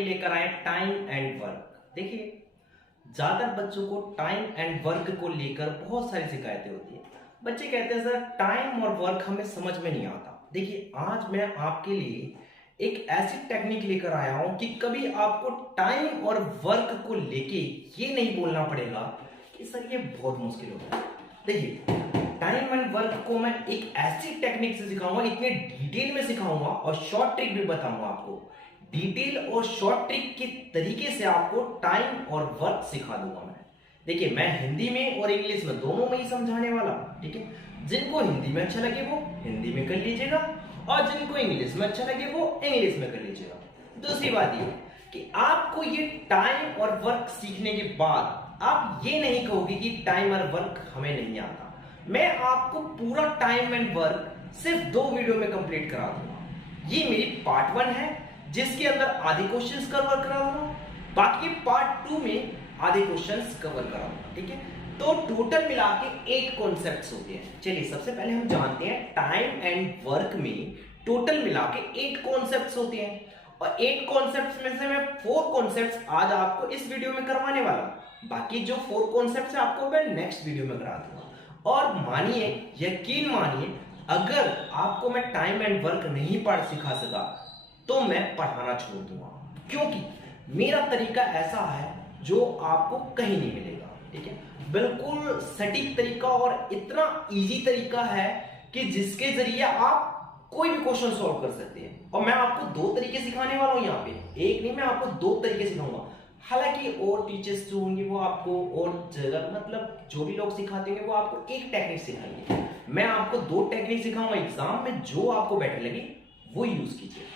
लिए लेकर आए टाइम एंड वर्क। देखिए, ज्यादातर बच्चों को टाइम एंड वर्क को लेकर बहुत सारी शिकायतें होती है। बच्चे कहते हैं सर टाइम और वर्क हमें समझ में नहीं आता। देखिए, आज मैं आपके लिए एक ऐसी टेक्निक लेकर आया हूं कि कभी आपको टाइम और वर्क को लेके ये नहीं बोलना पड़ेगा कि सर ये बहुत मुश्किल होता है। देखिए, टाइम एंड वर्क को मैं एक ऐसी टेक्निक से सिखाऊंगा, इतने डिटेल में सिखाऊंगा और शॉर्ट ट्रिक भी बताऊंगा आपको। डिटेल और शॉर्ट ट्रिक के तरीके से आपको टाइम और वर्क सिखा दूंगा मैं। देखिए, मैं हिंदी में और इंग्लिश में दोनों में ही समझाने वाला हूं। ठीक है, जिनको हिंदी में अच्छा लगे वो हिंदी में कर लीजिएगा और जिनको इंग्लिश में अच्छा लगे वो इंग्लिश में कर लीजिएगा। दूसरी बात ये कि आपको ये टाइम और वर्क सीखने के बाद आप ये नहीं कहोगे कि टाइम और वर्क हमें नहीं आता। मैं आपको पूरा टाइम एंड वर्क सिर्फ 2 वीडियो में कंप्लीट करा दूंगा। ये मेरी पार्ट 1 है जिसके अंदर आधे क्वेश्चंस कवर कराऊंगा, बाकी पार्ट 2 में आधे क्वेश्चंस कवर कराऊंगा। ठीक है, तो टोटल मिला के 8 कॉन्सेप्ट्स होते हैं। चलिए, सबसे पहले हम जानते हैं टाइम एंड वर्क में टोटल मिला के 8 कॉन्सेप्ट्स होते हैं और 8 कॉन्सेप्ट्स में से मैं 4 कॉन्सेप्ट्स आज आपको इस वीडियो में करवाने वाला हूं। बाकी जो 4 कॉन्सेप्ट्स है आपको मैं नेक्स्ट वीडियो में करा दूंगा। और मानिए, यकीन मानिए, अगर आपको मैं टाइम एंड वर्क नहीं पढ़ सिखा सका तो मैं पढ़ाना छोड़ दूंगा, क्योंकि मेरा तरीका ऐसा है जो आपको कहीं नहीं मिलेगा। ठीक है, बिल्कुल सटीक तरीका और इतना इजी तरीका है कि जिसके जरिए आप कोई भी क्वेश्चन सॉल्व कर सकते हैं। और मैं आपको 2 तरीके सिखाने वाला हूं, यहाँ पे एक नहीं, मैं आपको 2 तरीके सिखाऊंगा। हालांकि और टीचर्स जो होंगे वो आपको और जगह, मतलब जो भी लोग सिखाते होंगे वो आपको एक टेक्निक सिखाएंगे। मैं आपको 2 टेक्निक सिखाऊंगा। एग्जाम में जो आपको बेटर लगे वो यूज कीजिए।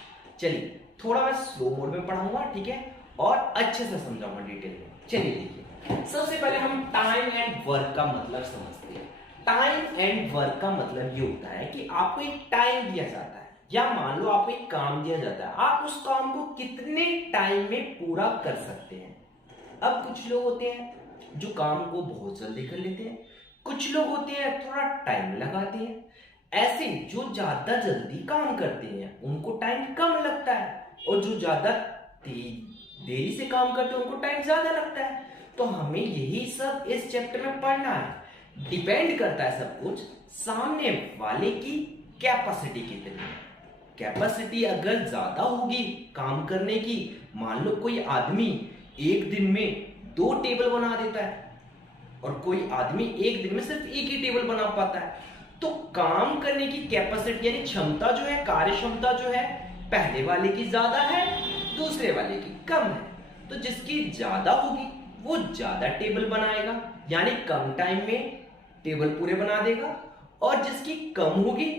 चलिए, थोड़ा मैं स्लो मोड में पढ़ाऊंगा, ठीक है, और अच्छे से समझाऊंगा डिटेल में। चलिए देखिए, सबसे पहले हम टाइम एंड वर्क का मतलब समझते हैं। टाइम एंड वर्क का मतलब ये होता है कि आपको एक टाइम दिया जाता है, या मान लो आपको एक काम दिया जाता है, आप उस काम को कितने टाइम में पूरा कर सकते हैं। अब कुछ लोग होते हैं जो काम को बहुत जल्दी कर लेते हैं, कुछ लोग होते हैं थोड़ा टाइम लगाते हैं। ऐसे जो ज्यादा जल्दी काम करते हैं उनको टाइम कम लगता है, और जो ज्यादा देरी से काम करते हैं उनको टाइम ज्यादा लगता है। तो हमें यही सब इस चैप्टर में पढ़ना है। डिपेंड करता है सब कुछ सामने वाले की कैपेसिटी कितनी है। कैपेसिटी अगर ज्यादा होगी काम करने की, मान लो कोई आदमी एक दिन में 2 टेबल बना देता है और कोई आदमी एक दिन में सिर्फ एक ही टेबल बना पाता है, तो काम करने की कैपेसिटी यानी क्षमता जो है, कार्य क्षमता जो है, पहले वाले की ज्यादा है, दूसरे वाले की कम है। तो जिसकी ज्यादा होगी वो ज्यादा टेबल बनाएगा, यानी कम टाइम में टेबल पूरे बना देगा, और जिसकी कम होगी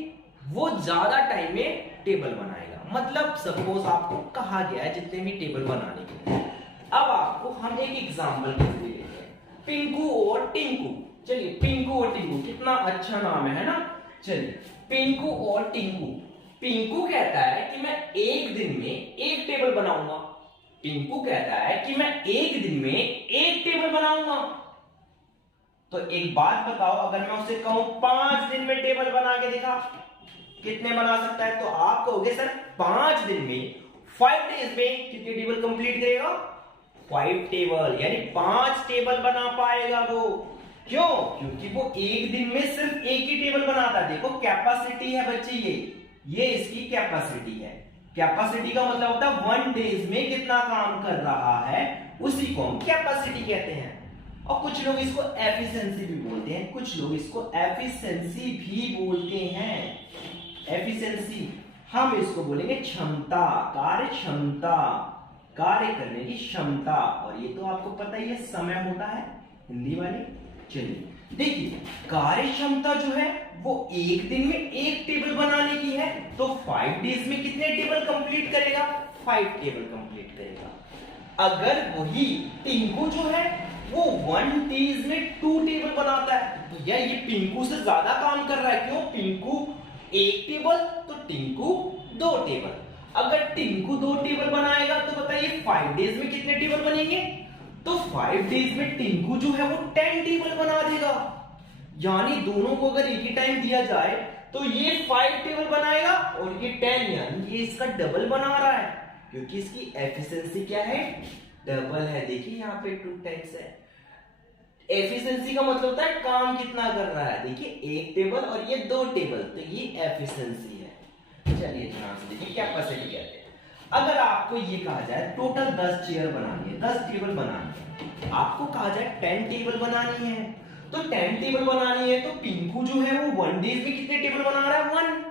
वो ज्यादा टाइम में टेबल बनाएगा। मतलब सपोज आपको कहा गया है जितने भी टेबल बनाने के लिए। अब आपको हम एक एग्जांपल के लिए लेते हैं, पिंकू और टिंकू। चलिए, पिंकू और टिंकू, कितना अच्छा नाम है ना। चलिए, पिंकू और टिंकू। पिंकू कहता है कि मैं एक दिन में एक टेबल बनाऊंगा। पिंकू कहता है कि मैं एक दिन में एक टेबल बनाऊंगा। तो एक बात बताओ, अगर मैं उससे कहूं 5 दिन में टेबल बना के दिखा, कितने बना सकता है? तो आप कहोगे सर 5 दिन में, 5 डेज में कितने टेबल कंप्लीट करेगा? 5 टेबल, यानी 5 टेबल बना पाएगा वो। क्यों? क्योंकि वो एक दिन में सिर्फ एक ही टेबल बनाता है। देखो, कैपेसिटी है बच्चे, ये इसकी कैपेसिटी है। कैपेसिटी का मतलब होता है 1 डेज में कितना काम कर रहा है, उसी को हम कैपेसिटी कहते हैं। और कुछ लोग इसको एफिशिएंसी भी बोलते हैं, कुछ लोग इसको एफिशिएंसी भी बोलते हैं। एफिशिएंसी, हम इसको बोलेंगे क्षमता, कार्य क्षमता, कार्य करने की क्षमता। और ये तो आपको पता ही है, समय होता है हिंदी वाले। चलिए देखिए, कार्य क्षमता जो है वो एक दिन में एक टेबल बनाने की है, तो 5 डेज में कितने टेबल कंप्लीट करेगा? 5 टेबल कंप्लीट करेगा। अगर वही टिंकू जो है वो 1 डेज में 2 टेबल बनाता है, तो यार ये पिंकू से ज्यादा काम कर रहा है। क्यों? पिंकू 1 टेबल तो टिंकू 2 टेबल। अगर टिंकू 2 टेबल बनाएगा तो बताइए 5 डेज में कितने टेबल बनेंगे? तो 5 डेज में टिंकू जो है वो 10 टेबल बना देगा। यानी दोनों को अगर एक ही टाइम दिया जाए तो ये 5 टेबल बनाएगा और ये 10, यानी ये इसका डबल बना रहा है। क्योंकि इसकी एफिशिएंसी क्या है, डबल है। देखिए यहाँ पे 2 टाइम्स है। एफिशिएंसी का मतलब होता है काम कितना कर रहा है। देखिए 1 टेबल और ये 2 टेबल, तो ये एफिशिएंसी है। चलिए ध्यान से देखिए कैपेसिटी कहते हैं। अगर आपको ये कहा जाए टोटल 10 चेयर बनानी है, 10 टेबल बनानी है, आपको कहा जाए 10 टेबल बनानी है, तो 10 टेबल बनानी है तो पिंकू जो है वो 1 डेज में कितने टेबल बना रहा है, 1।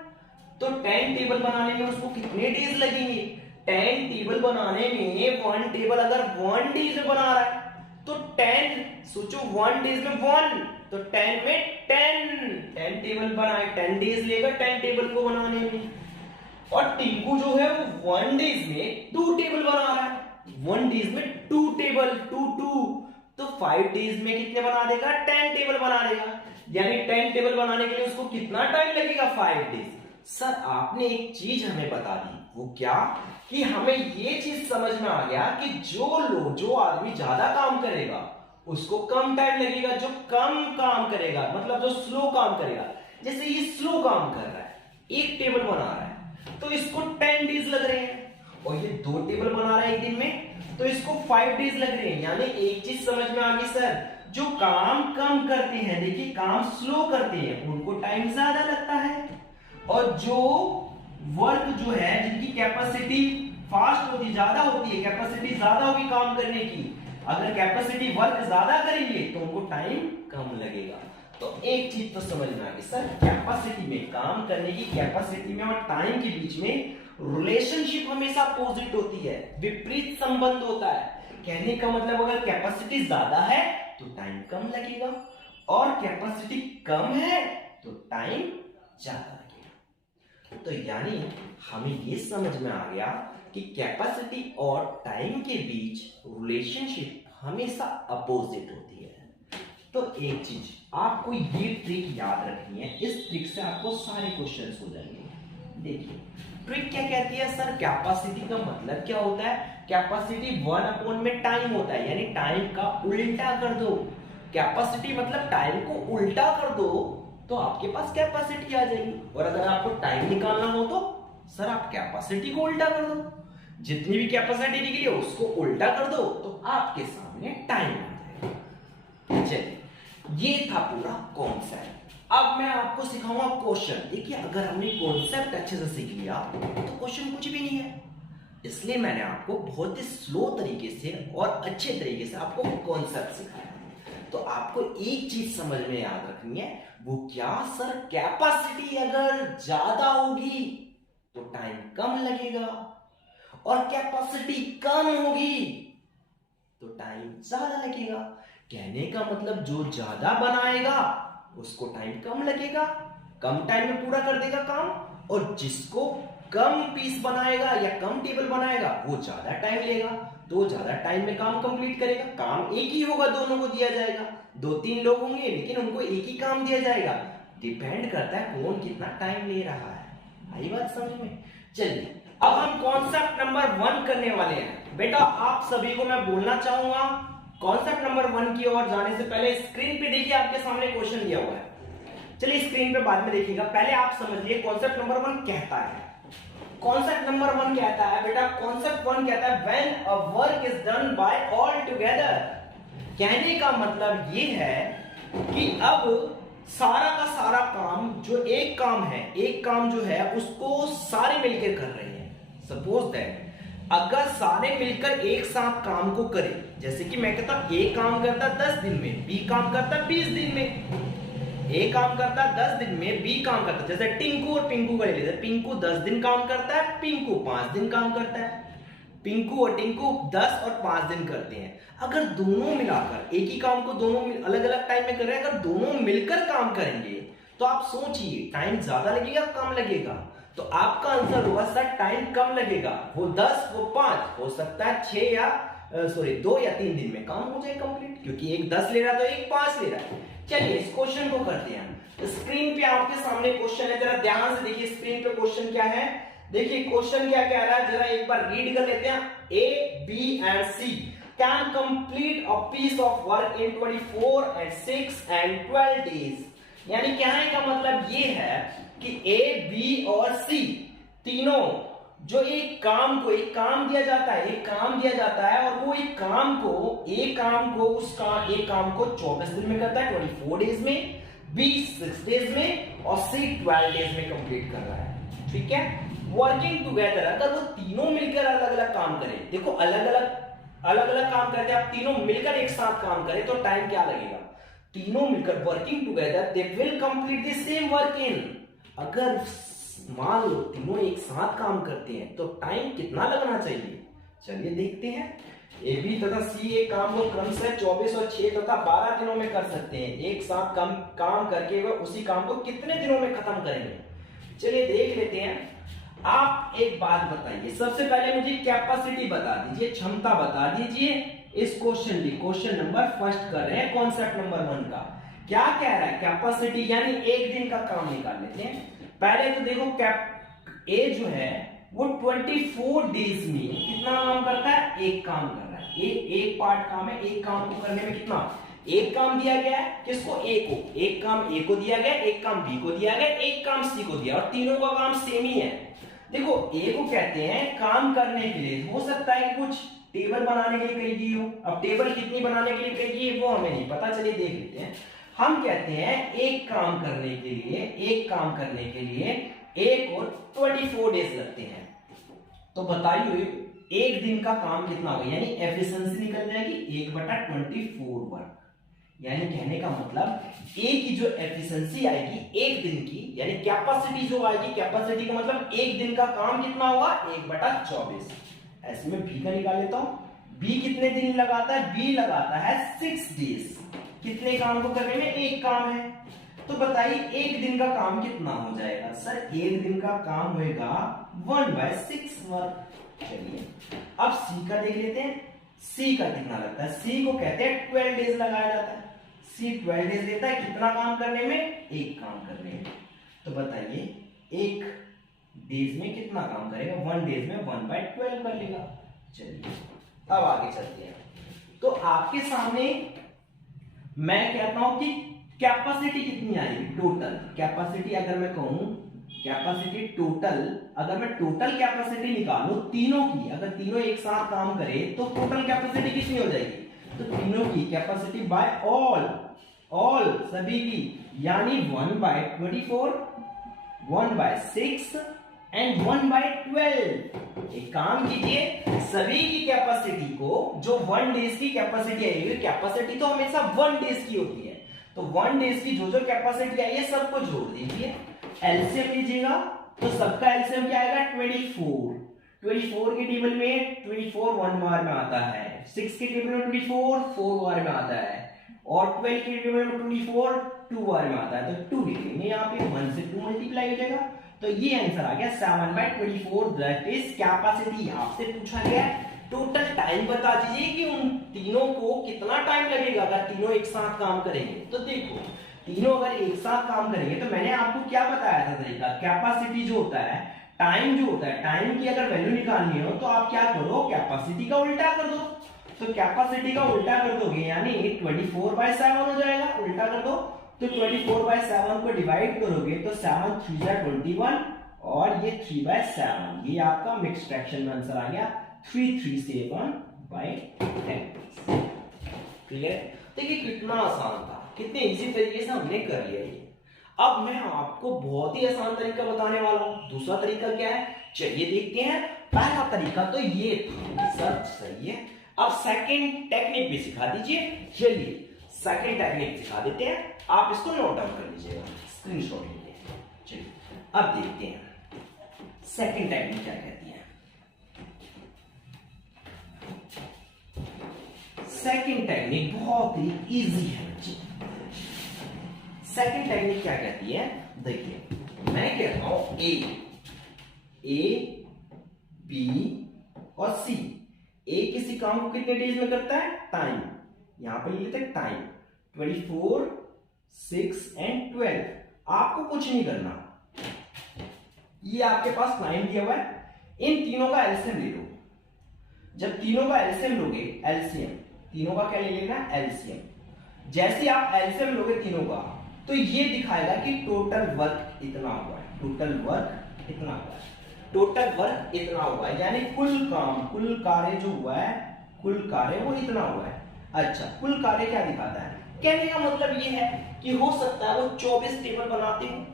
तो 10 टेबल बनाने में उसको कितने डेज लगेंगे, 10 टेबल बनाने में 1 टेबल अगर 1 डेज में बना रहा है तो 10 सोचो 1 डेज में 1, तो 10 में 10 टेबल बनाए, 10 डेज लेगा 10 टेबल को बनाने में। और टिंकू जो है वो 1 डेज में 2 टेबल बना रहा है, 1 डेज में 2 टेबल, 2 तो 5 डेज में कितने बना देगा, 10 टेबल बना देगा। यानी 10 टेबल बनाने के लिए उसको कितना टाइम लगेगा, 5 डेज। सर आपने एक चीज हमें बता दी, वो क्या, कि हमें ये चीज समझ में आ गया कि जो आदमी ज्यादा काम करेगा उसको कम टाइम लगेगा, जो कम काम करेगा मतलब जो स्लो काम करेगा, जैसे ये स्लो काम कर रहा है, 1 टेबल बना रहा है तो इसको 10 डेज लग रहे हैं, और ये 2 टेबल बना रहा है 1 दिन में तो इसको 5 डेज लग रहे हैं। यानी एक चीज समझ में आ गई सर, जो काम कम करते हैं, देखिए काम स्लो करते हैं उनको टाइम ज्यादा लगता है, और जो वर्क जो है जिनकी कैपेसिटी फास्ट होती ज्यादा होती है, कैपेसिटी ज्यादा होगी काम करने की, अगर कैपेसिटी वर्क ज्यादा करेंगे तो उनको टाइम कम लगेगा। तो एक चीज तो समझ में आ गई सर, कैपेसिटी में, काम करने की कैपेसिटी में और टाइम के बीच में रिलेशनशिप हमेशा अपोजिट होती है, विपरीत संबंध होता है। कहने का मतलब अगर कैपेसिटी ज्यादा है तो टाइम कम लगेगा, और कैपेसिटी कम है तो टाइम ज्यादा लगेगा। तो यानी हमें ये समझ में आ गया कि कैपेसिटी और टाइम के बीच रिलेशनशिप हमेशा अपोजिट होती है। तो एक चीज आपको ये ट्रिक याद रखनी है, इस ट्रिक से आपको सारे क्वेश्चंस हो जाएंगे। देखिए ट्रिक क्या कहती है सर, कैपेसिटी का मतलब क्या होता है, कैपेसिटी 1 में टाइम होता है, यानी टाइम का उल्टा कर दो। कैपेसिटी मतलब टाइम को उल्टा कर दो तो आपके पास कैपेसिटी आ जाएगी, और अगर आपको टाइम निकालना हो तो सर आप कैपेसिटी को उल्टा कर दो, जितनी भी कैपेसिटी निकली है उसको उल्टा कर दो तो आपके सामने टाइम आ जाएगा। चलिए ये था पूरा कॉन्सेप्ट। अब मैं आपको सिखाऊंगा क्वेश्चन। देखिए अगर हमने कॉन्सेप्ट अच्छे से सीख लिया तो क्वेश्चन कुछ भी नहीं है, इसलिए मैंने आपको बहुत ही स्लो तरीके से और अच्छे तरीके से आपको कॉन्सेप्ट सिखाया। तो आपको एक चीज समझ में याद रखनी है, वो क्या सर, कैपेसिटी अगर ज्यादा होगी तो टाइम कम लगेगा, और कैपेसिटी कम होगी तो टाइम ज्यादा लगेगा। कहने का मतलब जो ज्यादा बनाएगा उसको टाइम कम लगेगा, कम टाइम में पूरा कर देगा काम, और जिसको कम पीस बनाएगा या कम टेबल बनाएगा वो ज्यादा टाइम लेगा, तो ज्यादा टाइम में काम कंप्लीट करेगा। काम एक ही होगा, दोनों को दिया जाएगा, 2-3 लोग होंगे लेकिन उनको एक ही काम दिया जाएगा। डिपेंड करता है कौन कितना टाइम ले रहा है। आई बात समझ में? चलिए अब हम कॉन्सेप्ट नंबर 1 करने वाले हैं। बेटा आप सभी को मैं बोलना चाहूंगा, कॉन्सेप्ट नंबर 1 की ओर जाने से पहले स्क्रीन पे देखिए आपके सामने क्वेश्चन दिया हुआ है। चलिए स्क्रीन पे बाद में देखिएगा, पहले आप समझिए कॉन्सेप्ट नंबर 1 कहता है। कॉन्सेप्ट नंबर 1 कहता है बेटा, कॉन्सेप्ट 1 कहता है when a work is done bye all together. कहने का मतलब ये है कि अब सारा का सारा काम, जो एक काम है, एक काम जो है उसको सारे मिलकर कर रहे हैं। सपोज दैट अगर सारे मिलकर एक साथ काम को करें, जैसे कि मैं कहता हूं ए काम करता 10 दिन में, बी काम करता 20 दिन में। ए काम करता 10 दिन में, बी काम करता, जैसे टिंकू और पिंकू का ले लेते हैं, पिंकू 10 दिन काम करता है, पिंकू 5 दिन काम करता है। पिंकू और टिंकू 10 और 5 दिन करते हैं। अगर दोनों मिलाकर एक ही काम को दोनों अलग अलग टाइम में कर रहे हैं, अगर दोनों मिलकर काम करेंगे तो आप सोचिए टाइम ज्यादा लगेगा कम लगेगा? तो आपका आंसर होगा सर टाइम कम लगेगा। वो 10 वो 5, हो सकता है 2 या 3 दिन में काम हो जाए कंप्लीट, क्योंकि एक 10 ले रहा है तो एक 5 ले रहा है। चलिए इस क्वेश्चन को करते हैं। स्क्रीन पे आपके सामने क्वेश्चन है, जरा ध्यान से देखिए स्क्रीन पे क्वेश्चन क्या है। देखिए क्वेश्चन क्या कह रहा है, जरा एक बार रीड कर लेते हैं। A, B and C can complete a piece of work in 24 and 6 and 12 days। यानी कहने का मतलब ये है कि A, B और C तीनों जो एक काम को, एक काम दिया जाता है, एक काम दिया जाता है और वो एक काम को 24 दिन में करता है, 24 डेज में, बी 6 डेज में और सी 12 डेज में कंप्लीट कर रहा है। ठीक है, वर्किंग टुगेदर, अगर वो तीनों मिलकर अलग अलग काम करें, देखो अलग अलग काम करते हैं, आप तीनों मिलकर एक साथ काम करें तो टाइम क्या लगेगा, तीनों मिलकर working together they will complete the same work in, अगर मान लो तीनों एक साथ काम करते हैं तो टाइम कितना लगना चाहिए, चलिए देखते हैं। ए बी तथा सी एक काम को क्रमशः 24 और 6 तथा 12 दिनों में कर सकते हैं, एक साथ काम करके वह उसी काम को कितने दिनों में खत्म करेंगे, चलिए देख लेते हैं। आप एक बात बताइए, सबसे पहले मुझे कैपेसिटी बता दीजिए, क्षमता बता दीजिए। इस क्वेश्चन नंबर फर्स्ट कर रहे हैं, कॉन्सेप्ट नंबर 1 का क्या कह रहा है, कैपेसिटी यानी एक दिन का काम निकाल लेते हैं। पहले तो देखो ए जो है वो 24 डेज में कितना काम करता है, एक काम कर रहा है, एक पार्ट काम है, एक काम को करने में कितना, एक काम दिया गया है किसको, ए को, एक काम ए को दिया गया, एक काम बी को दिया गया, एक काम सी को दिया और तीनों का काम सेम ही है। देखो ए को कहते हैं काम करने के लिए, हो सकता है कि कुछ टेबल बनाने के लिए कही गई हो, अब टेबल कितनी बनाने के लिए कही गई वो हमें नहीं पता, चलिए देख लेते हैं। हम कहते हैं एक काम करने के लिए एक और 24 डेज लगते हैं, तो बताइए एक दिन का काम कितना होगा, यानी एफिशिएंसी निकल जाएगी 1/24 वर्क, यानी कहने का मतलब ए की जो एफिशिएंसी आएगी एक दिन की, यानी कैपेसिटी जो आएगी, कैपेसिटी का मतलब एक दिन का काम कितना होगा 1/24। ऐसे में बी का निकाल लेता हूं, बी कितने दिन लगाता है, बी लगाता है 6 डेज, कितने काम को करने में, एक काम है, तो बताइए एक दिन का काम कितना हो जाएगा, सर एक दिन का काम होएगा 1/6 वर्क। चलिए अब सी का देख लेते हैं, सी का कितना लगता है, सी को कहते हैं 12 डेज लगाया जाता है, सी 12 डेज लेता है कितना काम करने में, एक काम करने में, तो बताइए एक डेज में कितना काम करेगा, 1 डेज में 1/12 कर लेगा। चलिए अब आगे चलते हैं, तो आपके सामने मैं कहता हूं कि कैपेसिटी कितनी आएगी, टोटल कैपेसिटी, अगर मैं कहूं कैपेसिटी टोटल, अगर मैं टोटल कैपेसिटी निकालूं तीनों की, अगर तीनों एक साथ काम करें तो टोटल कैपेसिटी कितनी हो जाएगी, तो तीनों की कैपेसिटी बाय ऑल सभी की, यानी 1/24, 1/6 एंड 1/12। एक काम कीजिए, सभी की कैपेसिटी को, जो 1 डेज की कैपेसिटी आएगी, कैपेसिटी तो हमेशा 1 डेज की होती है, तो 1 डेज की जो कैपेसिटी आई है सबको जोड़ दीजिए, एलसीएम लीजिएगा तो सबका एलसीएम क्या आएगा 24 के टेबल में 24 1 बार में आता है, 6 के टेबल में 24 4 बार में आता है और 12 के टेबल में 24 2 बार में आता है, तो 2 डिग्री में यहाँ पे 1 से 2 मल्टीप्लाई हो जाएगा, तो ये आंसर आ गया 7/24, दैट इज कैपेसिटी। आपसे पूछा गया टोटल टाइम बता दीजिए कि उन तीनों को कितना टाइम लगेगा अगर तीनों एक साथ काम करेंगे, तो देखो तीनों अगर एक साथ काम करेंगे तो मैंने आपको क्या बताया था तरीका, कैपेसिटी जो होता है, टाइम जो होता है, टाइम की अगर वैल्यू निकालनी हो तो आप क्या करो, कैपेसिटी का उल्टा कर दो, तो कैपेसिटी का उल्टा कर दोगे यानी 24/7 हो जाएगा, उल्टा कर दो तो 24/7 को डिवाइड करोगे तो 7 3 जा 21 और ये 3/7, ये आपका मिक्स्ड फ्रैक्शन में आंसर आ गया 337/10। क्लियर, देखिए कितना आसान था, कितने इजी तरीके से हमने कर लिया ये। अब मैं आपको बहुत ही आसान तरीका बताने वाला हूं, दूसरा तरीका क्या है, चलिए देखते हैं। पहला तरीका तो ये था, सर सही है, अब सेकंड टेक्निक भी सिखा दीजिए, चलिए सेकंड टेक्निक सिखा देते हैं, आप इसको नोट डाउन कर लीजिएगा, स्क्रीनशॉट लीजिए। चलिए अब देखते हैं सेकंड टेक्निक क्या कहती है। सेकंड टेक्निक बहुत ही इजी है बच्चे। सेकंड टेक्निक क्या कहती है, देखिए मैं कहता हूं ए बी और सी, ए किसी काम को कितने डेज में करता है, टाइम, यहां पर लेते हैं टाइम 24 6 एंड 12, आपको कुछ नहीं करना, ये आपके पास टाइम दिया हुआ है, इन तीनों का एलसीएम ले लो, जब तीनों का एलसीएम लोगे, एलसीएम तीनों का क्या ले लेना, एलसीएम, जैसे आप एलसीएम लोगे तीनों का तो ये दिखाएगा कि टोटल वर्क इतना हुआ है, टोटल वर्क इतना हुआ है, टोटल वर्क इतना हुआ है, यानी कुल काम, कुल कार्य जो हुआ है, कुल कार्य वो इतना हुआ है। अच्छा, कुल कार्य क्या दिखाता है? कहने का मतलब ये है कि हो सकता है वो 24 टेबल बनाते हो,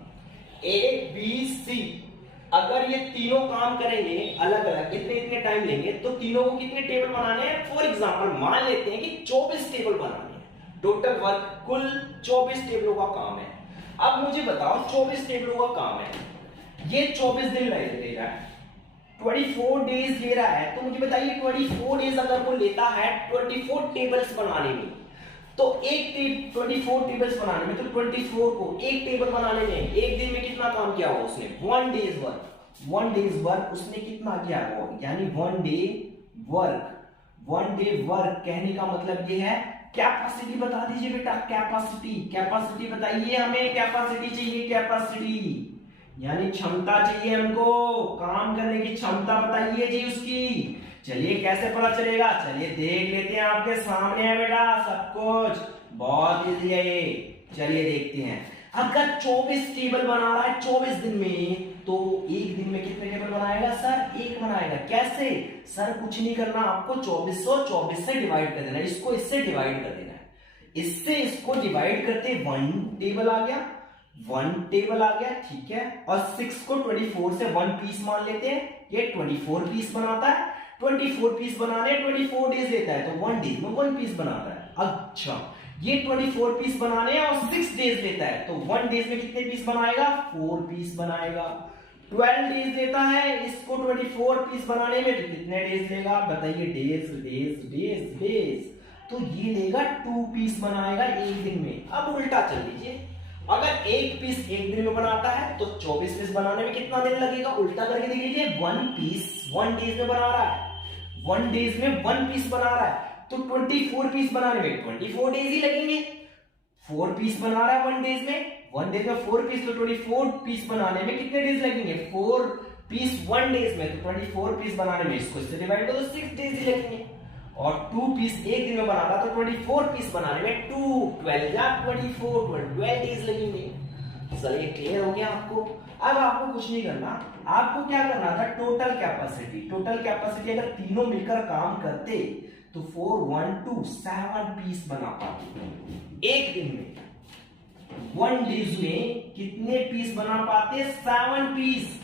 ए बी सी, अगर ये तीनों काम करेंगे अलग अलग, इतने इतने टाइम लेंगे, तो तीनों को कितने टेबल बनाने हैं? फॉर एग्जांपल मान लेते हैं कि 24 टेबल बनाने हैं। टोटल वर्क कुल 24 टेबलों का काम है। अब मुझे बताओ 24 टेबलों का काम है, ये 24 दिन ले रहा है, 24 डेज ले रहा है, तो मुझे बताइए 24 डेज अगर वो लेता है 24 टेबल्स बनाने में, तो एक 24 टेबल्स बनाने में, तो 24 को एक टेबल बनाने में एक दिन में कितना काम किया हुआ उसने? 1 डेज वर्क। 1 डेज वर्क उसने कितना किया हुआ, यानी 1 डे वर्क। 1 डे वर्क कहने का मतलब ये है, कैपेसिटी बता दीजिए बेटा, कैपेसिटी, कैपेसिटी बताइए हमें, कैपेसिटी चाहिए, कैपेसिटी यानी क्षमता चाहिए हमको, काम करने की क्षमता बताइए जी उसकी। चलिए कैसे पता चलेगा? चलिए देख लेते हैं, आपके सामने है बेटा सब कुछ, बहुत इजी है ये। चलिए देखते हैं, अगर 24 टेबल बना रहा है 24 दिन में, तो एक दिन में कितने टेबल बनाएगा सर? एक बनाएगा। कैसे सर? कुछ नहीं करना, आपको 2424 से डिवाइड कर देना, इसको इससे डिवाइड कर देना है, इससे इसको डिवाइड करते 1 टेबल आ गया, 1 टेबल आ गया, ठीक है। और 6 को 24 से 1 पीस मान लेते हैं, ये 24 पीस बनाता है। 24 पीस बनाने 24 डेज लेता है, तो 1 डे में 1 पीस बनाता है। अच्छा, ये 24 पीस बनाने और 6 डेज लेता है, तो 1 डेज में कितने पीस बनाएगा? 4 पीस बनाएगा। 12 डेज लेता है इसको 24 पीस बनाने में, तो कितने डेज लेगा बताइए? डेज डेज डेज डेज, तो ये लेगा 2 पीस बनाएगा एक दिन में। अब उल्टा चल लीजिए, अगर एक पीस एक दिन में बनाता है तो 24 पीस बनाने में कितना दिन लगेगा? उल्टा करके देख लीजिए, 1 पीस 1 डेज में बना रहा है, 1 डेज में 1 पीस बना रहा है, तो 24 पीस बनाने में 24 डेज ही लगेंगे। 4 पीस बना रहा है 1 डेज में, 1 डेज में 4 पीस, तो 24 पीस बनाने में कितने डेज लगेंगे? 4 पीस 1 डेज में, तो 24 पीस बनाने में इसको इससे डिवाइड करो तो 6 डेज ही लगेंगे। और 2 पीस एक दिन में बनाता, तो 24 पीस बनाने में 2 12 या 24 12 डेज लगेंगे। चलिए क्लियर हो गया आपको? अब आपको कुछ नहीं करना, आपको क्या करना था? टोटल कैपेसिटी, टोटल कैपेसिटी अगर तीनों मिलकर काम करते तो 4 1 2 7 पीस बना पाते एक दिन में। 1 डेज में कितने पीस बना पाते? 7 piece.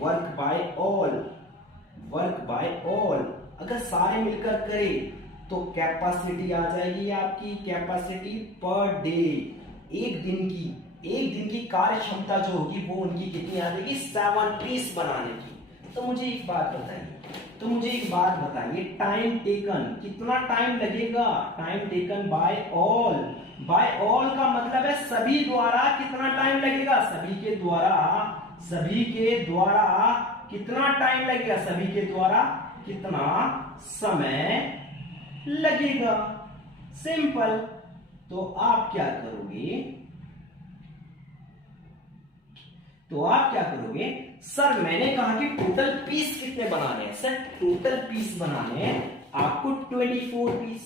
Work by all, work by all अगर सारे मिलकर करें तो कैपेसिटी आ जाएगी आपकी, कैपेसिटी पर डे, एक दिन की कार्य क्षमता जो होगी वो उनकी कितनी आ जाएगी? 7 पीस बनाने की। तो मुझे एक बात बताइए, टाइम टेकन, कितना टाइम लगेगा? Time taken by all, by all का मतलब है सभी द्वारा कितना टाइम लगेगा? सभी के द्वारा कितना टाइम लगेगा? सभी के द्वारा कितना समय लगेगा? सिंपल। तो आप क्या करोगे? सर मैंने कहा कि टोटल पीस कितने बनाने हैं? सर टोटल पीस बनाने हैं आपको 24 पीस,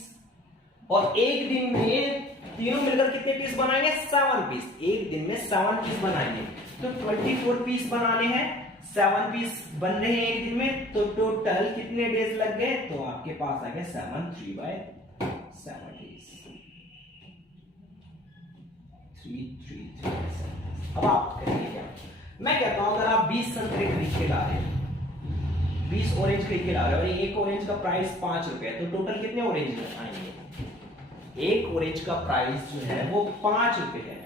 और एक दिन में तीनों मिलकर कितने पीस बनाएंगे? 7 पीस। एक दिन में 7 पीस बनाएंगे, तो 24 पीस बनाने हैं, 7 पीस बन रहे हैं एक दिन में, तो टोटल कितने डेज लग गए? तो आपके पास आ गया 7 3/7 डेज, 3 अब आप करिए क्या? मैं कहता हूं अगर आप 20 संतरे खरीद के ला रहे हैं, 20 ऑरेंज खरीद के ला रहे हो, और एक ऑरेंज का प्राइस 5 रुपए, तो टोटल कितने ऑरेंज आएंगे? एक ऑरेंज का प्राइस जो है वो 5 रुपए है,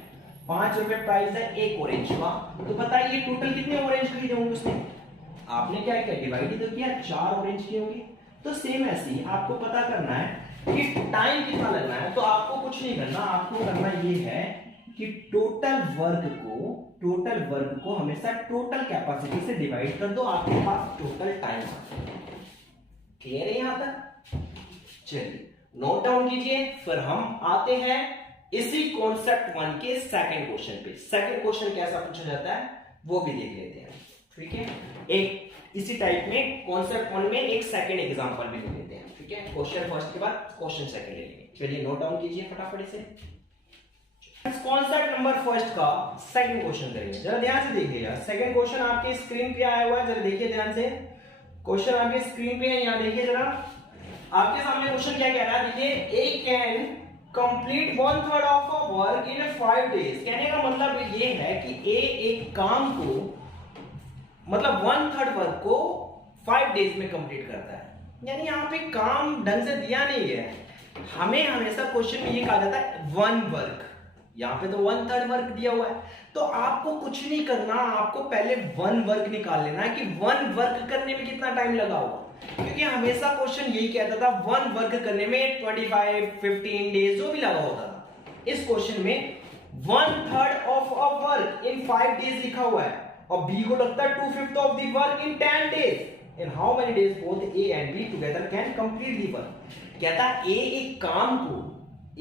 5 रुपए प्राइस है एक ऑरेंज का, तो बताइए टोटल कितने ऑरेंज खरीदे होंगे उसने? आपने क्या किया? डिवाइड ही तो किया, 4 ऑरेंज किए होंगे। तो सेम ऐसे ही आपको पता करना है कि टाइम कितना लगना है, तो आपको कुछ नहीं करना, आपको करना ये है कि टोटल वर्क को हमेशा टोटल कैपेसिटी से डिवाइड कर दो, आपके पास टोटल टाइम आ जाएगा। क्लियर है यहां तक? चलिए नोट डाउन कीजिए, फिर हम आते हैं इसी कॉन्सेप्ट 1 के सेकंड क्वेश्चन पे। सेकंड क्वेश्चन कैसा पूछा जाता है वो भी देख लेते हैं, ठीक है। एक इसी टाइप में कॉन्सेप्ट 1 में एक सेकंड एग्जांपल भी ले लेते हैं, ठीक है। क्वेश्चन फर्स्ट के बाद क्वेश्चन सेकंड ले लेंगे। चलिए नोट डाउन कीजिए फटाफट से। कॉन्सेप्ट नंबर फर्स्ट का सेकंड क्वेश्चन करेंगे। जरा ध्यान से देखिए यार, सेकंड क्वेश्चन आपके स्क्रीन पे आया हुआ है, जरा देखिए ध्यान से। क्वेश्चन आपके स्क्रीन पे है, यहाँ देखिए जरा, आपके सामने क्वेश्चन क्या कह रहा है, देखिए A can complete 1/3 of a work in 5 days. कहने का मतलब ये है कि ए एक काम को, मतलब 1/3 वर्क को 5 डेज में कंप्लीट करता है। यानी यहाँ पे काम ढंग से दिया नहीं है, हमें हमेशा क्वेश्चन में ये कहा जाता है 1 वर्क, यहाँ पे तो 1/3 वर्क दिया हुआ है। तो आपको कुछ नहीं करना, आपको पहले 1 वर्क निकाल लेना है कि 1 वर्क करने में कितना टाइम लगा होगा, क्योंकि हमेशा क्वेश्चन यही कहता था 1 वर्क करने में 25, 15 डेज जो भी लगा होता था। इस क्वेश्चन में 1/3 of a work in 5 days लिखा हुआ है, और बी को लगता है 2/5 of the work in 10 days. In how many days both A and B together can complete the work? कहता है A एक काम को,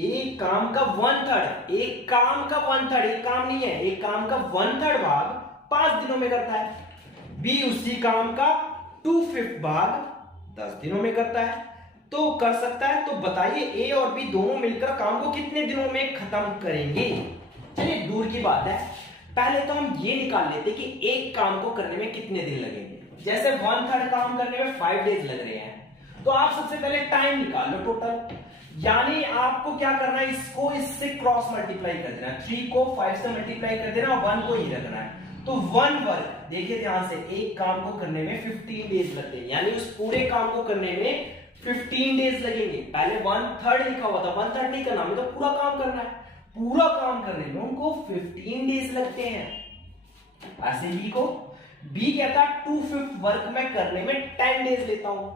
एक काम का 1/3, एक काम का 1/3, एक काम नहीं है, एक काम का 1/3 भाग 5 दिनों में करता है। B उसी काम का 2/5 भाग 10 दिनों में करता है। तो कर सकता है, तो बताइए A और B दोनों मिलकर काम को कितने दिनों में खत्म करेंगे। चलिए दूर की बात है, पहले तो हम ये निकाल लेते कि एक काम को करने में कितने दिन लगेंगे। जैसे 1/3 काम करने में 5 डेज लग रहे हैं, तो आप सबसे पहले टाइम निकाल लो टोटल। यानी आपको क्या करना है, इसको इससे क्रॉस मल्टीप्लाई कर देना, 3 को 5 से मल्टीप्लाई कर देना, 1 को ही रखना है। तो 1 वर्क, देखिए ध्यान से, एक काम को करने में 15 डेज लगते हैं, यानी उस पूरे काम को करने में 15 डेज लगेंगे। पहले 1/3 लिखा हुआ था, 1/3 नहीं करना, हमें तो पूरा काम करना है। पूरा काम करने में उनको 15 डेज लगते हैं। ऐसे ही को बी कहता है 2/5 वर्क में करने में 10 डेज लेता हूं,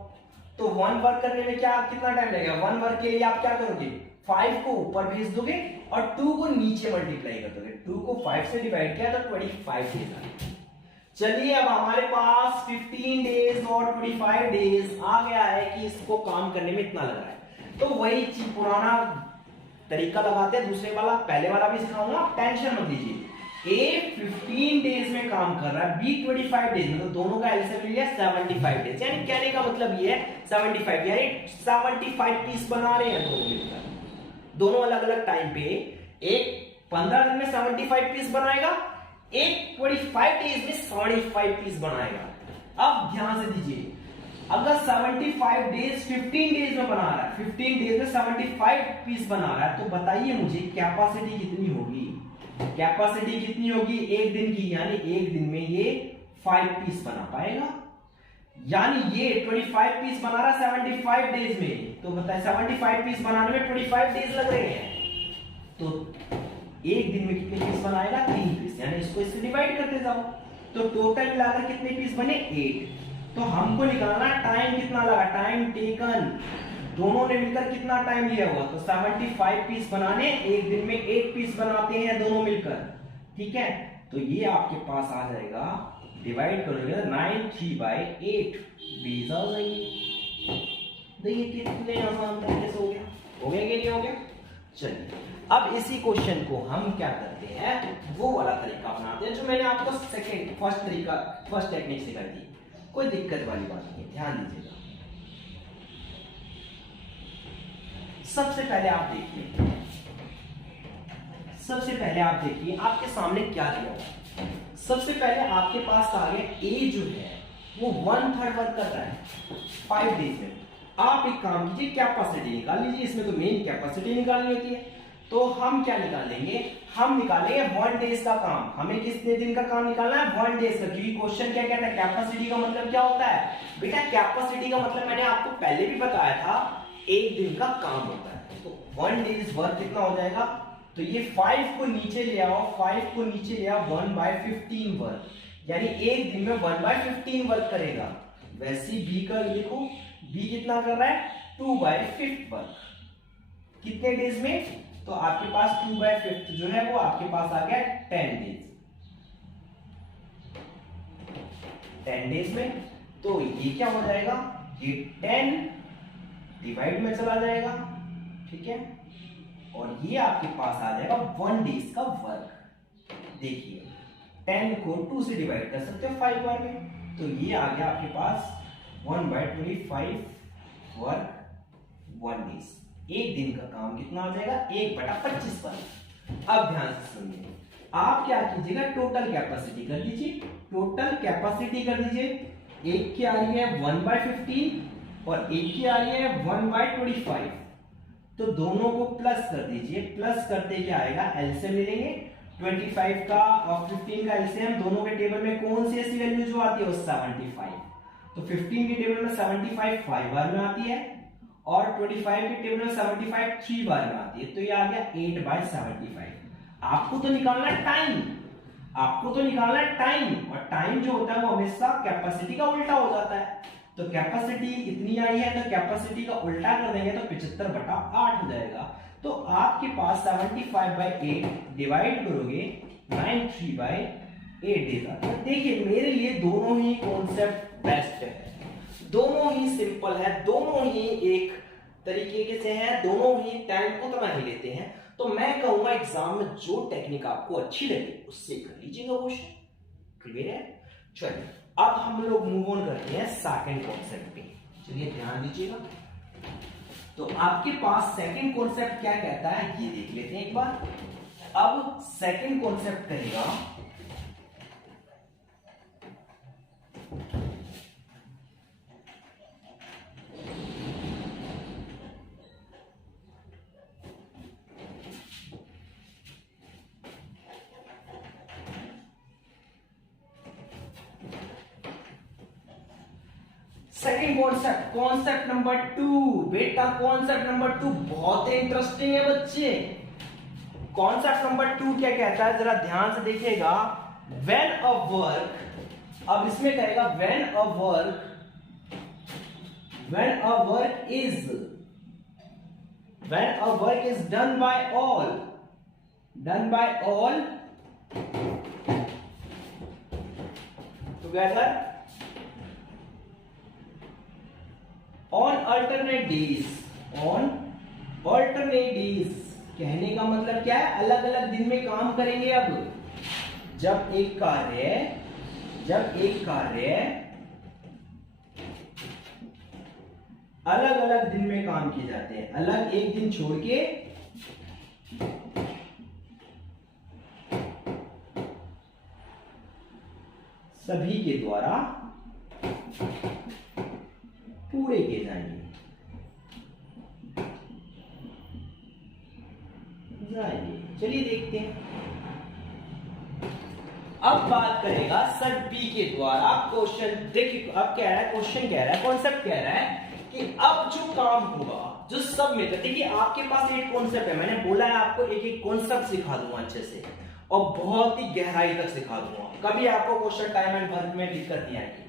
तो 1 वर्क करने में क्या कितना टाइम लगेगा। 1 वर्क के लिए आप क्या करोगे, 5 को ऊपर भेज दोगे और 2 को नीचे मल्टीप्लाई कर दोगे। 2 को 5 से डिवाइड किया तो 25 डेज आ गए। चलिए अब हमारे पास 15 डेज और 25 डेज आ गया है कि इसको काम करने में इतना लग रहा है। तो वही चीज पुराना तरीका लगाते हैं, दूसरे वाला, पहले वाला भी सिखाऊंगा, टेंशन मत लीजिए। A 15 डेज में काम कर रहा है, B 25 डेज में, तो दोनों का एलसीएम लिया 75 डेज। यानी कहने का मतलब ये है 75, यानी 75 पीस बना रहे हैं दोनों मिलकर, दोनों अलग अलग टाइम पे। एक 15 दिन में 75 पीस बनाएगा, एक 25 डेज में 75 पीस बनाएगा। अब ध्यान से दीजिए, अगर 75 डेज 15 डेज में बना रहा है, 15 डेज में 75 पीस बना रहा है, तो बताइए मुझे कैपेसिटी कितनी होगी। कैपेसिटी कितनी होगी एक दिन की, यानी एक दिन में ये 5 पीस बना पाएगा। यानी ये 25 पीस बना रहा है 75 डेज में, तो बताए 75 पीस बनाने में 25 डेज लग रहे हैं, तो एक दिन में कितने पीस बनाएगा, 3 पीस। यानी इसको इससे डिवाइड करते जाओ, तो टोटल मिलाकर कितने पीस बने, 8। तो हमको निकालना टाइम कितना लगा, टाइम टेकन, दोनों ने मिलकर कितना टाइम लिया हुआ। तो 75 पीस बनाने, एक दिन में 8 पीस बनाते हैं दोनों मिलकर, ठीक है। तो ये आपके पास आ जाएगा, डिवाइड करोगे 9/3/8 बीस आ जाएगी। देखिए कितने आसान तरीके से हो गया, हो गया कि नहीं हो गया। चलिए अब इसी क्वेश्चन को हम क्या करते हैं, वो वाला तरीका अपनाते हैं जो मैंने आपको फर्स्ट टेक्निक सिखा दी। कोई दिक्कत वाली बात नहीं है, ध्यान दीजिएगा। सबसे पहले आप देखिए आपके सामने क्या दिया हुआ। सबसे पहले आपके पास आ गया ए जो है वो 1/3 वर्क कर रहा है 5 डेज में। आप एक काम कीजिए, कैपेसिटी निकाल लीजिए, इसमें तो मेन कैपेसिटी निकालनी होती है। तो हम क्या निकालेंगे, हम निकालेंगे 1 डेज का काम। हमें कितने दिन का काम निकालना है, 1 डेज का, क्योंकि क्वेश्चन क्या कहता है, कैपेसिटी का मतलब क्या होता है बेटा, कैपेसिटी का मतलब मैंने आपको पहले भी बताया था, एक दिन का काम होता है। तो 1 डेज वर्क कितना हो जाएगा, तो ये 5 को नीचे ले आओ, 5 को नीचे ले आओ, 1/15 वर्क, यानी एक दिन में 1/15 वर्क करेगा। वैसे बी का लिखो, बी कितना कर रहा है, 2/5 वर्क, कितने डेज में, तो आपके पास 2/5 जो है वो आपके पास आ गया 10 डेज, 10 डेज में। तो ये क्या हो जाएगा, ये 10 डिवाइड में चला जाएगा, ठीक है, और ये आपके पास आ जाएगा 1 डेज का वर्क। देखिए 10 को 2 से डिवाइड कर सकते हो 5 बार में, तो ये आ गया आपके पास 1/25 वर्क 1 डेज। एक दिन का काम कितना आ जाएगा, 1/25 वर्क। अब ध्यान से सुनिए, आप क्या कीजिएगा, टोटल कैपेसिटी कर दीजिए, टोटल कैपेसिटी कर दीजिए। एक की आ रही है 1/15 और एक की आ रही है 1/25, तो दोनों को प्लस कर दीजिए। प्लस करते क्या आएगा, एलसीएम ले लेंगे 25 का और 15 का एलसीएम, दोनों के टेबल में कौन सी ऐसी वैल्यू जो आती है, वो 75। तो 15 के टेबल में 75 5 बार में आती है और 25 के टेबल में 75 3 बार में आती है, तो ये आ गया 8/75। आपको तो निकालना है टाइम, आपको तो निकालना है टाइम, और टाइम जो होता है वो हमेशा कैपेसिटी का उल्टा हो जाता है। तो कैपेसिटी इतनी आई है तो कैपेसिटी का उल्टा कर देंगे तो 75/8 हो जाएगा। तो आपके पास 75/8 डिवाइड करोगे 93/8 देगा। तो देखिए मेरे लिए दोनों ही कॉन्सेप्ट बेस्ट है, दोनों ही सिंपल है, दोनों ही एक तरीके से है, दोनों ही टाइम उतना ही लेते हैं। तो मैं कहूंगा एग्जाम में जो टेक्निक आपको अच्छी लगे उससे कर लीजिएगा क्वेश्चन। क्लियर है? चलिए अब हम लोग मूव ऑन करते हैं सेकंड कॉन्सेप्ट पे। चलिए ध्यान दीजिएगा। तो आपके पास सेकंड कॉन्सेप्ट क्या कहता है ये देख लेते हैं एक बार। अब सेकंड कॉन्सेप्ट कहेगा सेकंड कॉन्सेप्ट, कॉन्सेप्ट नंबर 2। बेटा कॉन्सेप्ट नंबर 2 बहुत इंटरेस्टिंग है बच्चे। कॉन्सेप्ट नंबर 2 क्या कहता है, जरा ध्यान से देखिएगा। व्हेन अ वर्क, अब इसमें कहेगा when a work is done bye all together on alternate days, कहने का मतलब क्या है, अलग अलग दिन में काम करेंगे। अब जब एक कार्य अलग अलग दिन में काम किए जाते हैं, अलग एक दिन छोड़ के सभी के द्वारा पूरे किए जाएंगे। चलिए देखते हैं। अब बात करेगा सभी के द्वारा क्वेश्चन। देखिए अब कह रहा है, क्वेश्चन कह रहा है, कॉन्सेप्ट कह रहा है कि अब जो काम होगा, जो सब मिलकर, देखिए आपके पास एक कॉन्सेप्ट है, मैंने बोला है आपको एक एक कॉन्सेप्ट सिखा दूंगा अच्छे से और बहुत ही गहराई तक सिखा दूंगा। कभी आपको क्वेश्चन टाइम एंड वर्क में दिक्कत नहीं आएगी।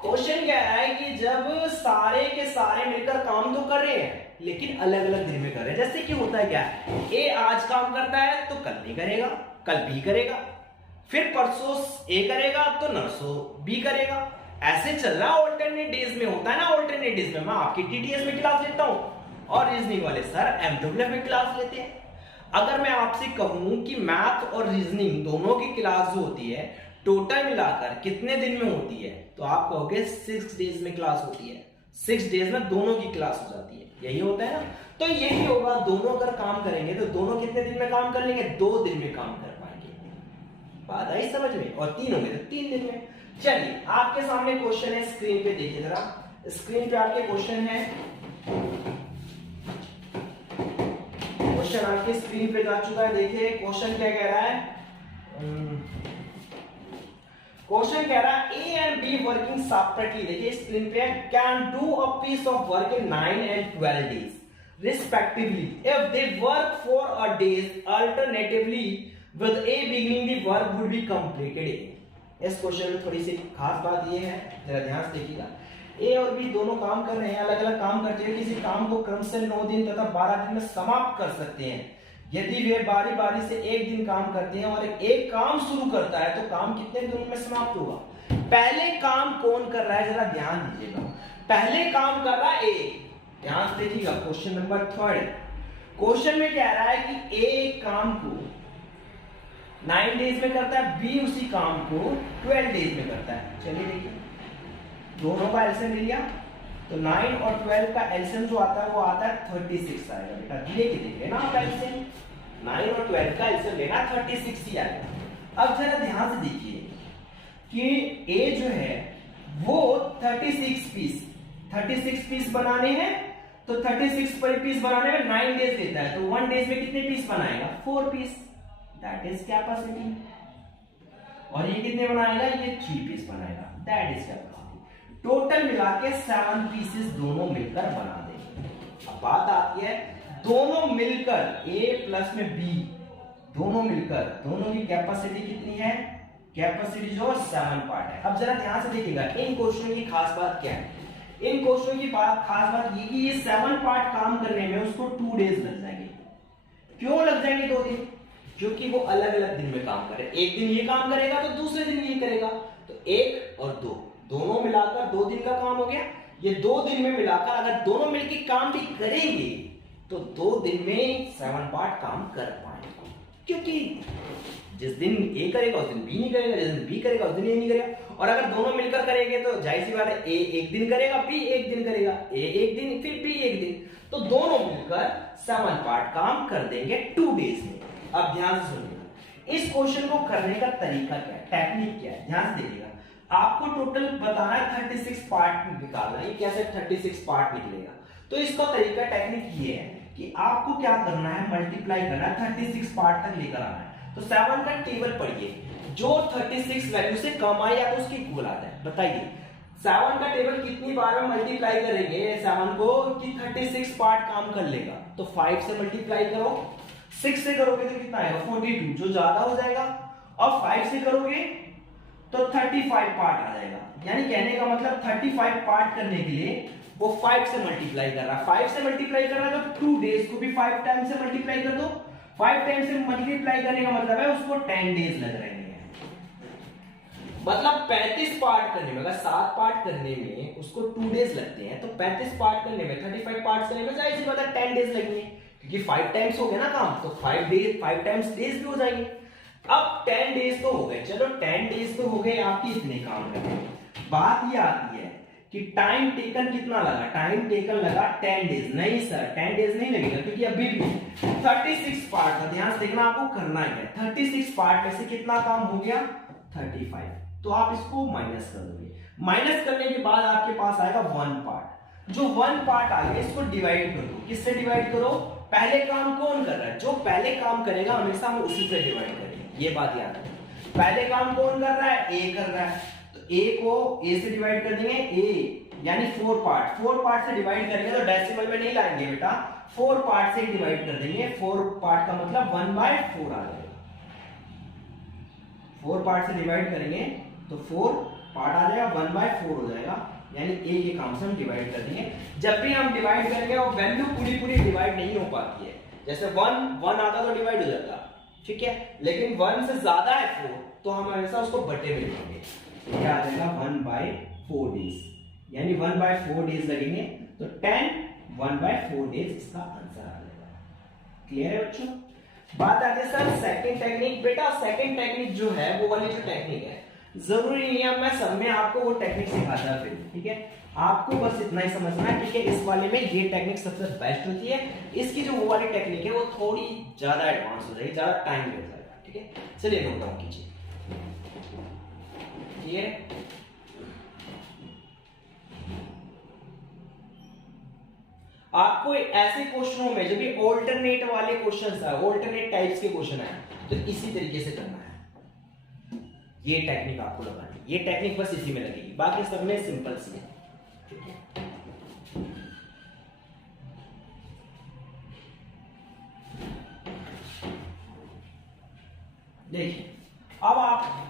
क्वेश्चन क्या है कि जब सारे के सारे मिलकर काम तो कर रहे हैं लेकिन अलग अलग दिन में कर रहे हैं। जैसे कि होता है क्या, ए आज काम करता है तो कल नहीं करेगा, कल बी करेगा, फिर परसों ए करेगा तो नरसों बी करेगा। ऐसे चल रहा है, ऑल्टरनेट डेज में होता है ना। ऑल्टरनेट डेज में मैं आपकी टीटीएस में क्लास लेता हूं और रीजनिंग वाले सर एमडब्ल्यूएफ में क्लास लेते हैं। अगर मैं आपसे कहूं कि मैथ और रीजनिंग दोनों की क्लास जो होती है टोटल मिलाकर कितने दिन में होती है, तो आप कहोगे 6 डेज में क्लास होती है। 6 डेज में दोनों की क्लास हो जाती है, यही होता है ना। तो यही होगा, दोनों अगर काम करेंगे तो दोनों कितने दिन में काम कर लेंगे, 2 दिन में काम कर पाएंगे। बात आई समझ में? और 3 होंगे तो 3 दिन में। चलिए आपके सामने क्वेश्चन है, स्क्रीन पे देखिए जरा। स्क्रीन पे आपके क्वेश्चन है, क्वेश्चन आपके स्क्रीन पे जा चुका है। देखिए क्वेश्चन क्या कह रहा है। क्वेश्चन कह रहा है A and B working separately, देखिए स्क्रीन पे, can do a piece of work in 9 and 12 days respectively if they work for a days alternatively with a beginning the work would be completed। इस question में थोड़ी सी खास बात ये है, जरा ध्यान से देखिएगा। ए और बी दोनों काम कर रहे हैं, अलग अलग काम करते हैं, किसी काम को क्रम से 9 दिन तथा 12 दिन में समाप्त कर सकते हैं। यदि वे बारी बारी से एक दिन काम करते हैं और एक काम शुरू करता है तो काम कितने दिनों में समाप्त होगा। पहले काम कौन कर रहा है, जरा ध्यान दीजिएगा। पहले काम कर रहा है ए, ध्यान से देखिएगा। क्वेश्चन नंबर 3, क्वेश्चन में कह रहा है कि ए काम को 9 डेज में करता है, बी उसी काम को 12 डेज में करता है। चलिए देखिए, दोनों का एलसीएम लिया तो 9 और 12 का एलसीएम जो आता है वो आता है 36 आएगा। बेटा धीरे के देखिए ना आप एलसीएम। 9 और 12 का LCM लेना 36 ही आएगा। अब जरा ध्यान से देखिए कि A जो है वो 36 पीस बनाने हैं, तो 36 पीस बनाने में 9 डेज लेता है, तो 1 डेज में कितने पीस बनाएगा? 4 पीस, दैट इज कैपेसिटी। और ये कितने बनाएगा? ये 3 पीस बनाएगा, दैट इज कैपेसिटी। टोटल मिला के 7 पीसेस दोनों मिलकर बना देंगे। अब बात आती है दोनों मिलकर A प्लस में B दोनों मिलकर दोनों की कैपेसिटी कितनी है? कैपेसिटी जो 7 पार्ट है। अब जरा ध्यान से देखिएगा इन क्वेश्चनों की खास बात क्या है। इन क्वेश्चनों की खास बात ये कि ये 7 पार्ट काम करने में उसको 2 डेज लग जाएंगे। क्यों लग जाएंगे 2 दिन? क्योंकि वो अलग अलग दिन में काम करे, एक दिन ये काम करेगा तो दूसरे दिन ये करेगा, तो 1 और 2 दोनों मिलाकर 2 दिन का काम हो गया। ये 2 दिन में मिलाकर अगर दोनों मिलकर काम भी करेंगे तो 2 दिन में 7 पार्ट काम कर पाएंगे, क्योंकि जिस दिन ए करेगा उस दिन बी नहीं करेगा, जिस दिन बी करेगा उस दिन ए नहीं करेगा। और अगर दोनों मिलकर करेंगे तो जाहिर सी बात है ए एक दिन करेगा, बी एक दिन करेगा, ए एक दिन फिर बी एक दिन, तो दोनों मिलकर 7 पार्ट काम कर देंगे 2 डेज में। अब ध्यान से सुनिएगा इस क्वेश्चन को करने का तरीका क्या है, टेक्निक क्या है, ध्यान से देखिएगा। आपको टोटल बताना है 36 पार्ट निकालना है, कैसे 36 पार्ट निकलेगा। तो इसका तरीका टेक्निक ये है कि आपको क्या करना है, मल्टीप्लाई करना है, 36 पार्ट तक लेकर आना है। तो 7 का टेबल पढ़िए, जो 36 वैल्यू से कम आए या तो उसके इक्वल आता है। बताइए 7 का टेबल कितनी बार में मल्टीप्लाई करेंगे 7 को कि 36 पार्ट काम कर लेगा? तो 5 से मल्टीप्लाई करो, 6 से करोगे तो कितना आएगा? 42, जो ज्यादा हो जाएगा। और 5 से करोगे तो 35 पार्ट आ जाएगा। यानी कहने का मतलब 35 पार्ट करने के लिए वो 5 से मल्टीप्लाई कर रहा है। 5 से मल्टीप्लाई कर रहा है तो 2 डेज को भी 5 टाइम से मल्टीप्लाई कर दो। 5 टाइम से मल्टीप्लाई करने का मतलब है उसको 10 डेज लग रहे हैं। मतलब 35 पार्ट करने में, अगर 7 पार्ट करने में उसको 2 डेज लगते हैं, तो 35 पार्ट करने में 35 पार्ट करने में जाहिर सी बात है 10 डेज लगेंगे, क्योंकि 5 टाइम्स हो गया ना काम, तो 5 टाइम्स डेज भी हो जाएंगे। अब 10 डेज तो हो गए, चलो 10 डेज तो हो गए आपकी इतने काम करने। बात ये आती है कि टाइम टेकन कितना लगा? टाइम टेकन लगा 10 डेज। नहीं सर 10 डेज नहीं लगेगा, क्योंकि अभी भी 36 पार्ट का ध्यान से देखना आपको करना है। 36 पार्ट में से कितना काम हो गया? 35। तो आप इसको माइनस कर दोगे। माइनस करने के बाद आपके पास आएगा 1 पार्ट। जो 1 पार्ट आ गया इसको डिवाइड कर दो। किससे डिवाइड करो? पहले काम कौन कर रहा है? जो पहले काम करेगा हमेशा हम उसी से डिवाइड करेंगे, ये बात याद रखो। पहले काम कौन कर रहा है? ए कर रहा है, तो ए को ए से डिवाइड कर देंगे। ए यानी 4 पार्ट से डिवाइड करेंगे तो डेसिमल में नहीं लाएंगे बेटा, 4 पार्ट से डिवाइड कर देंगे। 4 पार्ट का मतलब 1/4 आ जाएगा। 4 पार्ट से डिवाइड करेंगे तो 4 पार्ट आ जाएगा, 1/4 हो जाएगा। यानी ए के काम से हम डिवाइड कर देंगे। जब भी हम डिवाइड करेंगे और वैल्यू पूरी डिवाइड नहीं हो पाती है, जैसे 1 आता तो डिवाइड हो जाता, ठीक है, लेकिन 1 से ज्यादा है 4 तो हम हमेशा उसको बटे में लिखेंगे। ये आ जाएगा 1/4 डेज, यानी 1/4 डेज लगेंगे, तो 10 1/4 डेज इसका आंसर आ जाएगा। क्लियर है बच्चों? बात आती है सर सेकंड टेक्निक। बेटा सेकंड टेक्निक जो है वो वाली जो टेक्निक है, जरूरी नहीं है मैं सब में आपको वो टेक्निक सिखाता फिर, ठीक है, आपको बस इतना ही समझना है, ठीक है। इस वाले में ये टेक्निक सबसे बेस्ट होती है। इसकी जो वो वाली टेक्निक है वो थोड़ी ज्यादा एडवांस हो जाएगी, ज्यादा टाइम लग जाएगा, ठीक है। चलिए नोट डाउन कीजिए। ये आपको ऐसे क्वेश्चनों में जब भी ऑल्टरनेट वाले क्वेश्चन है, ऑल्टरनेट टाइप्स के क्वेश्चन है, तो इसी तरीके से करना है। ये टेक्निक आपको लगानी, ये टेक्निक बस इसी में लगेगी, बाकी सब में सिंपल सी है। देखिए अब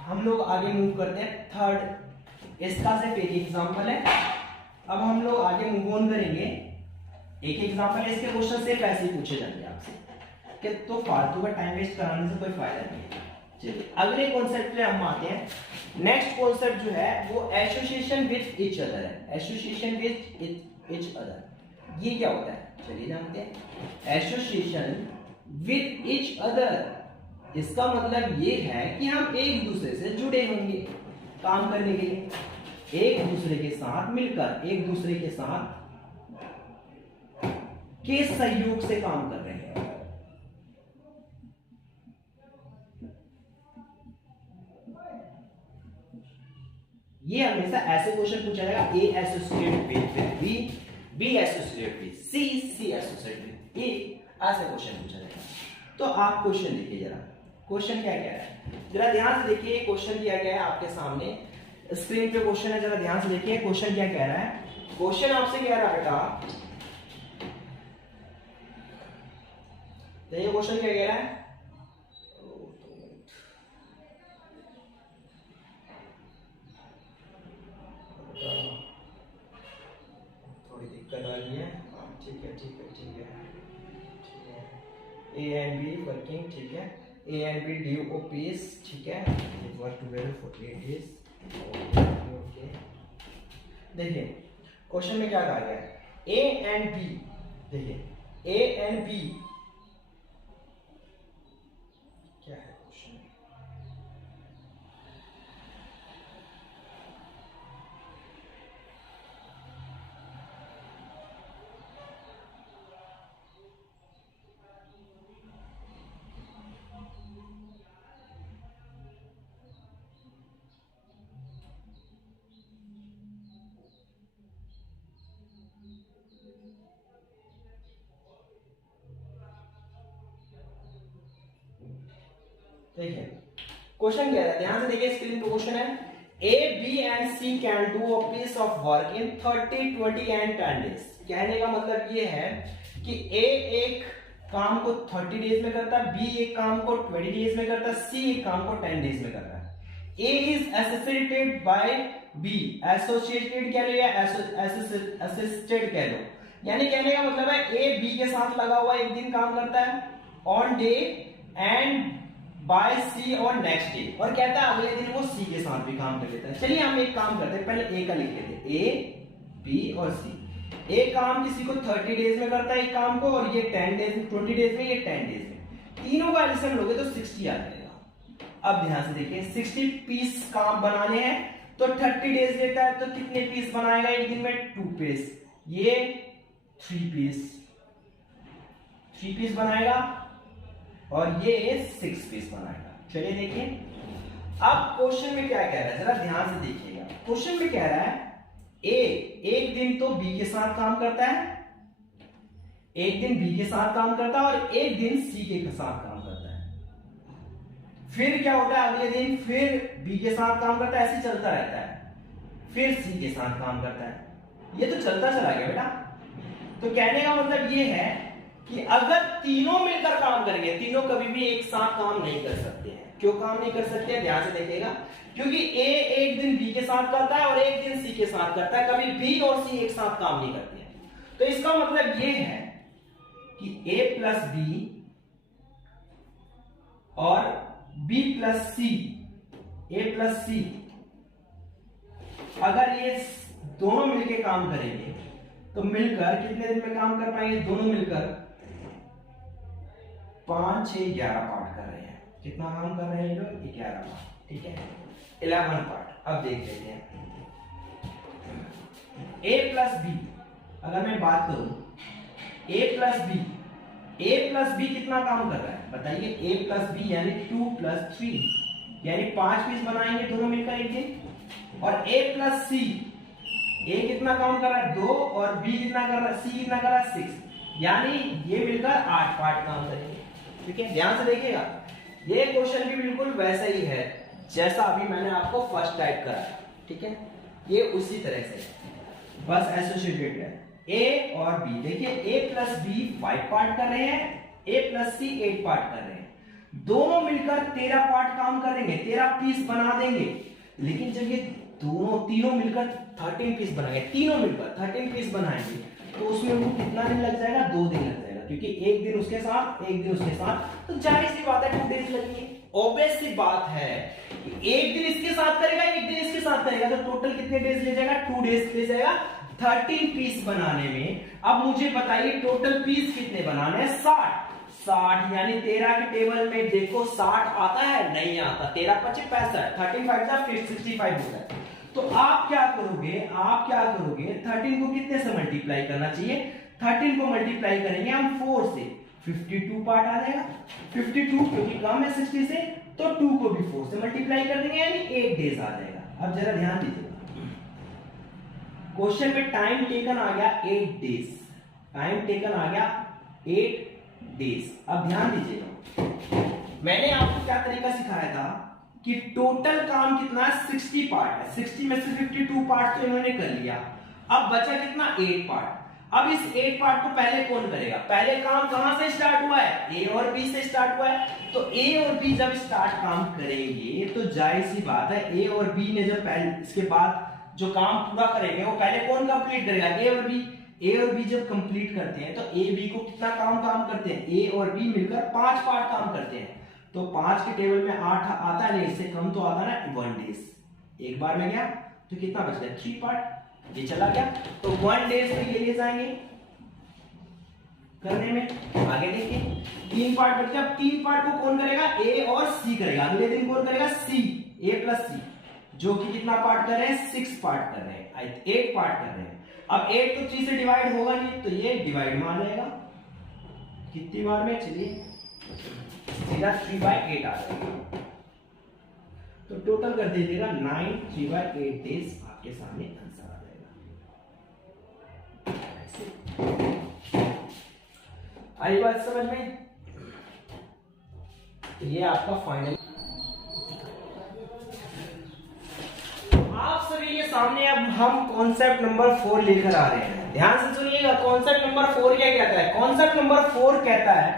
हम लोग आगे मूव करते हैं थर्ड। इसका सिर्फ एक एग्जांपल है। अब हम लोग आगे मूव ऑन करेंगे। एक एग्जांपल है, इसके क्वेश्चन सिर्फ ऐसे ही पूछे जाएंगे आपसे, कि तो फालतू का टाइम वेस्ट कराने से कोई फायदा नहीं है। चलिए अगले कॉन्सेप्ट पे हम आते हैं। नेक्स्ट कॉन्सेप्ट जो है वो एसोसिएशन विद ईच अदर है। एसोसिएशन विद ईच अदर ये क्या होता है, चलिए जानते हैं। एसोसिएशन विद ईच अदर इसका मतलब ये है कि हम एक दूसरे से जुड़े होंगे काम करने के लिए, एक दूसरे के साथ मिलकर, एक दूसरे के साथ के सहयोग से काम कर रहे हैं। ये हमेशा ऐसे क्वेश्चन पूछा जाएगा, A associate with B, B associate with C, C associate with A, ऐसे क्वेश्चन पूछा जाएगा। तो आप क्वेश्चन देखिए जरा, क्वेश्चन क्या कह रहा है, जरा ध्यान से देखिए। क्वेश्चन दिया गया है आपके सामने, स्क्रीन पे क्वेश्चन है, जरा ध्यान से देखिए क्वेश्चन क्या कह रहा है। क्वेश्चन आपसे कह रहा है बेटा, देखिए क्वेश्चन क्या कह रहा है, थोड़ी दिक्कत आ रही है, ठीक है ठीक है ठीक है ठीक है, ए एंड बी वर्किंग, ठीक है, A and be due office, ठीक है, work together for 8 days, okay. देखिए क्वेश्चन में क्या कहा गया है, ए एंड बी, देखिए ए एंड बी क्या है क्वेश्चन में, देखिए क्वेश्चन क्या है, ध्यान से देखिए, स्क्रीन पे क्वेश्चन है, A B and C can do a piece of work in 30, 20 and 10 days. कहने का मतलब ये है कि ए एक काम को 30 डेज में करता है, बी एक काम को 20 डेज में करता है, सी एक काम को 10 डेज में करता है। A is associated by B, associated कह लो या असिस्टेड कह लो, यानी कहने का मतलब है ए बी के साथ लगा हुआ एक दिन काम करता है ऑन डे एंड बाय सी और नेक्स्ट डे, और कहता है अगले दिन वो सी के साथ भी काम कर लेता है। चलिए हम एक काम करते हैं, पहले ए का लिख लेते हैं, ए बी और सी। एक काम किसी को 30 डेज में करता है एक काम को, और ये 10 डेज में, 20 डेज में, ये 10 डेज में, तीनों का एडिशन लोगे तो 60 आ जाएगा। अब ध्यान से देखिए, 60 पीस काम बनाने हैं तो 30 डेज लेता है, तो कितने पीस बनाएगा एक दिन में, 2 पीस, ये 3 पीस बनाएगा, और ये 6 पीस बनाएगा। चलिए देखिए अब क्वेश्चन में क्या कह रहा है, जरा ध्यान से देखिएगा। क्वेश्चन में कह रहा है ए एक दिन तो बी के साथ काम करता है, एक दिन बी के साथ काम करता है, और एक दिन सी के साथ काम करता है। फिर क्या होता है, अगले दिन फिर बी के साथ काम करता है, ऐसे चलता रहता है, फिर सी के साथ काम करता है। ये तो चलता चला गया बेटा। तो कहने का मतलब ये है कि अगर तीनों मिलकर काम करेंगे, तीनों कभी भी एक साथ काम नहीं कर सकते हैं। क्यों काम नहीं कर सकते हैं, ध्यान से देखिएगा, क्योंकि ए एक दिन बी के साथ करता है और एक दिन सी के साथ करता है, कभी बी और सी एक साथ काम नहीं करते हैं। तो इसका मतलब ये है कि ए प्लस बी और बी प्लस सी, ए प्लस सी, अगर ये दोनों मिलकर काम करेंगे तो मिलकर कितने दिन में काम कर पाएंगे, दोनों मिलकर 5, 6, 11 पार्ट कर रहे हैं। कितना काम कर रहे हैं ये लोग, 11 पार्ट, ठीक है, 11 पार्ट। अब देख लेते हैं ए प्लस बी, अगर मैं बात करूं ए प्लस बी कितना काम कर रहा है बताइए, ए प्लस बी यानी 2 + 3, यानी 5 पीस बनाएंगे दोनों मिलकर एक दिन। और ए प्लस सी, ए कितना काम कर रहा है, 2, और बी कितना कर रहा है, सी कितना कर रहा है, 6, यानी ये मिलकर 8 पार्ट काम करेंगे। ठीक है, ध्यान से देखिएगा, ये क्वेश्चन भी बिल्कुल वैसा ही है जैसा अभी मैंने आपको फर्स्ट टाइप कराया। ठीक है, ये उसी तरह से बस एसोसिएटेड है। ए और बी, देखिए ए प्लस बी 5 पार्ट कर रहे हैं, ए प्लस सी 8 पार्ट कर रहे हैं, दोनों मिलकर 13 पार्ट काम करेंगे, 13 पीस बना देंगे। लेकिन जब ये तीनों मिलकर 13 पीस बनाएंगे, तीनों मिलकर 13 पीस बनाएंगे, तो उसमें वो कितना दिन लग जाएगा, 2 दिन लग जाएगा, क्योंकि एक दिन उसके साथ एक दिन उसके साथ, तो जाहिर सी बात है 2 डेज लगेंगे। ऑब्वियस सी बात है कि एक दिन इसके साथ करेगा, एक दिन इसके साथ करेगा, तो टोटल कितने डेज ले जाएगा, 2 डेज ले जाएगा 13 पीस बनाने में। अब मुझे बताइए टोटल पीस कितने बनाने हैं, 60, यानी 13 के टेबल में देखो 60 आता है, नहीं आता, 13 × 5 = 65, 13 5 × 5 = 65 होता है। तो आप क्या करोगे, 13 को कितने से मल्टीप्लाई करना चाहिए, 13 को मल्टीप्लाई करेंगे हम 4 से, 52 पार्ट आ जाएगा। 52 क्योंकि कम है 60 से, तो 2 को भी 4 से मल्टीप्लाई कर देंगे, यानी 8 डेज आ जाएगा। अब जरा ध्यान दीजिएगा, क्वेश्चन पे टाइम टेकन आ गया 8 डेज, टाइम टेकन आ गया 8 डेज। अब ध्यान दीजिएगा, मैंने आपको क्या तरीका सिखाया था कि टोटल काम कितना है, 60 पार्ट है, 60 में से 52 पार्ट तो इन्होंने कर लिया, अब बचा कितना, 8 पार्ट। अब इस 8 पार्ट को पहले कौन करेगा, पहले काम कहां से स्टार्ट हुआ है, ए और बी से स्टार्ट हुआ है, तो ए और बी जब स्टार्ट काम करेंगे तो जाहिर सी बात है ए और बी ने जब पहले इसके बाद जो काम पूरा करेंगे वो पहले कौन कंप्लीट करेगा, ए और बी। ए और बी जब कंप्लीट करते हैं तो ए बी को कितना काम करते हैं, ए और बी मिलकर 5 पार्ट काम करते हैं, तो 5 के टेबल में 8 आता है, नहीं इससे कम तो आता ना 1 डेज। एक बार में गया तो कितना बच गया, 3 पार्ट, ये चला गया, तो 1 डेज में ये ले जाएंगे करने में। आगे देखिए 3 पार्ट बच गया, 3 पार्ट को कौन करेगा, ए और सी करेगा, अगले दिन कौन करेगा, सी, ए प्लस सी, जो कि कितना पार्ट कर रहे हैं, 6 पार्ट कर रहे हैं, 8 पार्ट कर रहे हैं। अब 8 तो 3 से डिवाइड होगा नहीं, तो ये डिवाइड मान लेगा, कितनी बार में, चलिए सीधा 3/8 आ जाएगा, तो टोटल कर दीजिएगा 9 3/8 डेज, आपके सामने आंसर आ जाएगा। आई बात समझ में, तो ये आपका फाइनल। आप सभी के सामने अब हम कॉन्सेप्ट नंबर 4 लेकर आ रहे हैं, ध्यान से सुनिएगा। कॉन्सेप्ट नंबर 4 क्या कहता है, कॉन्सेप्ट नंबर 4 कहता है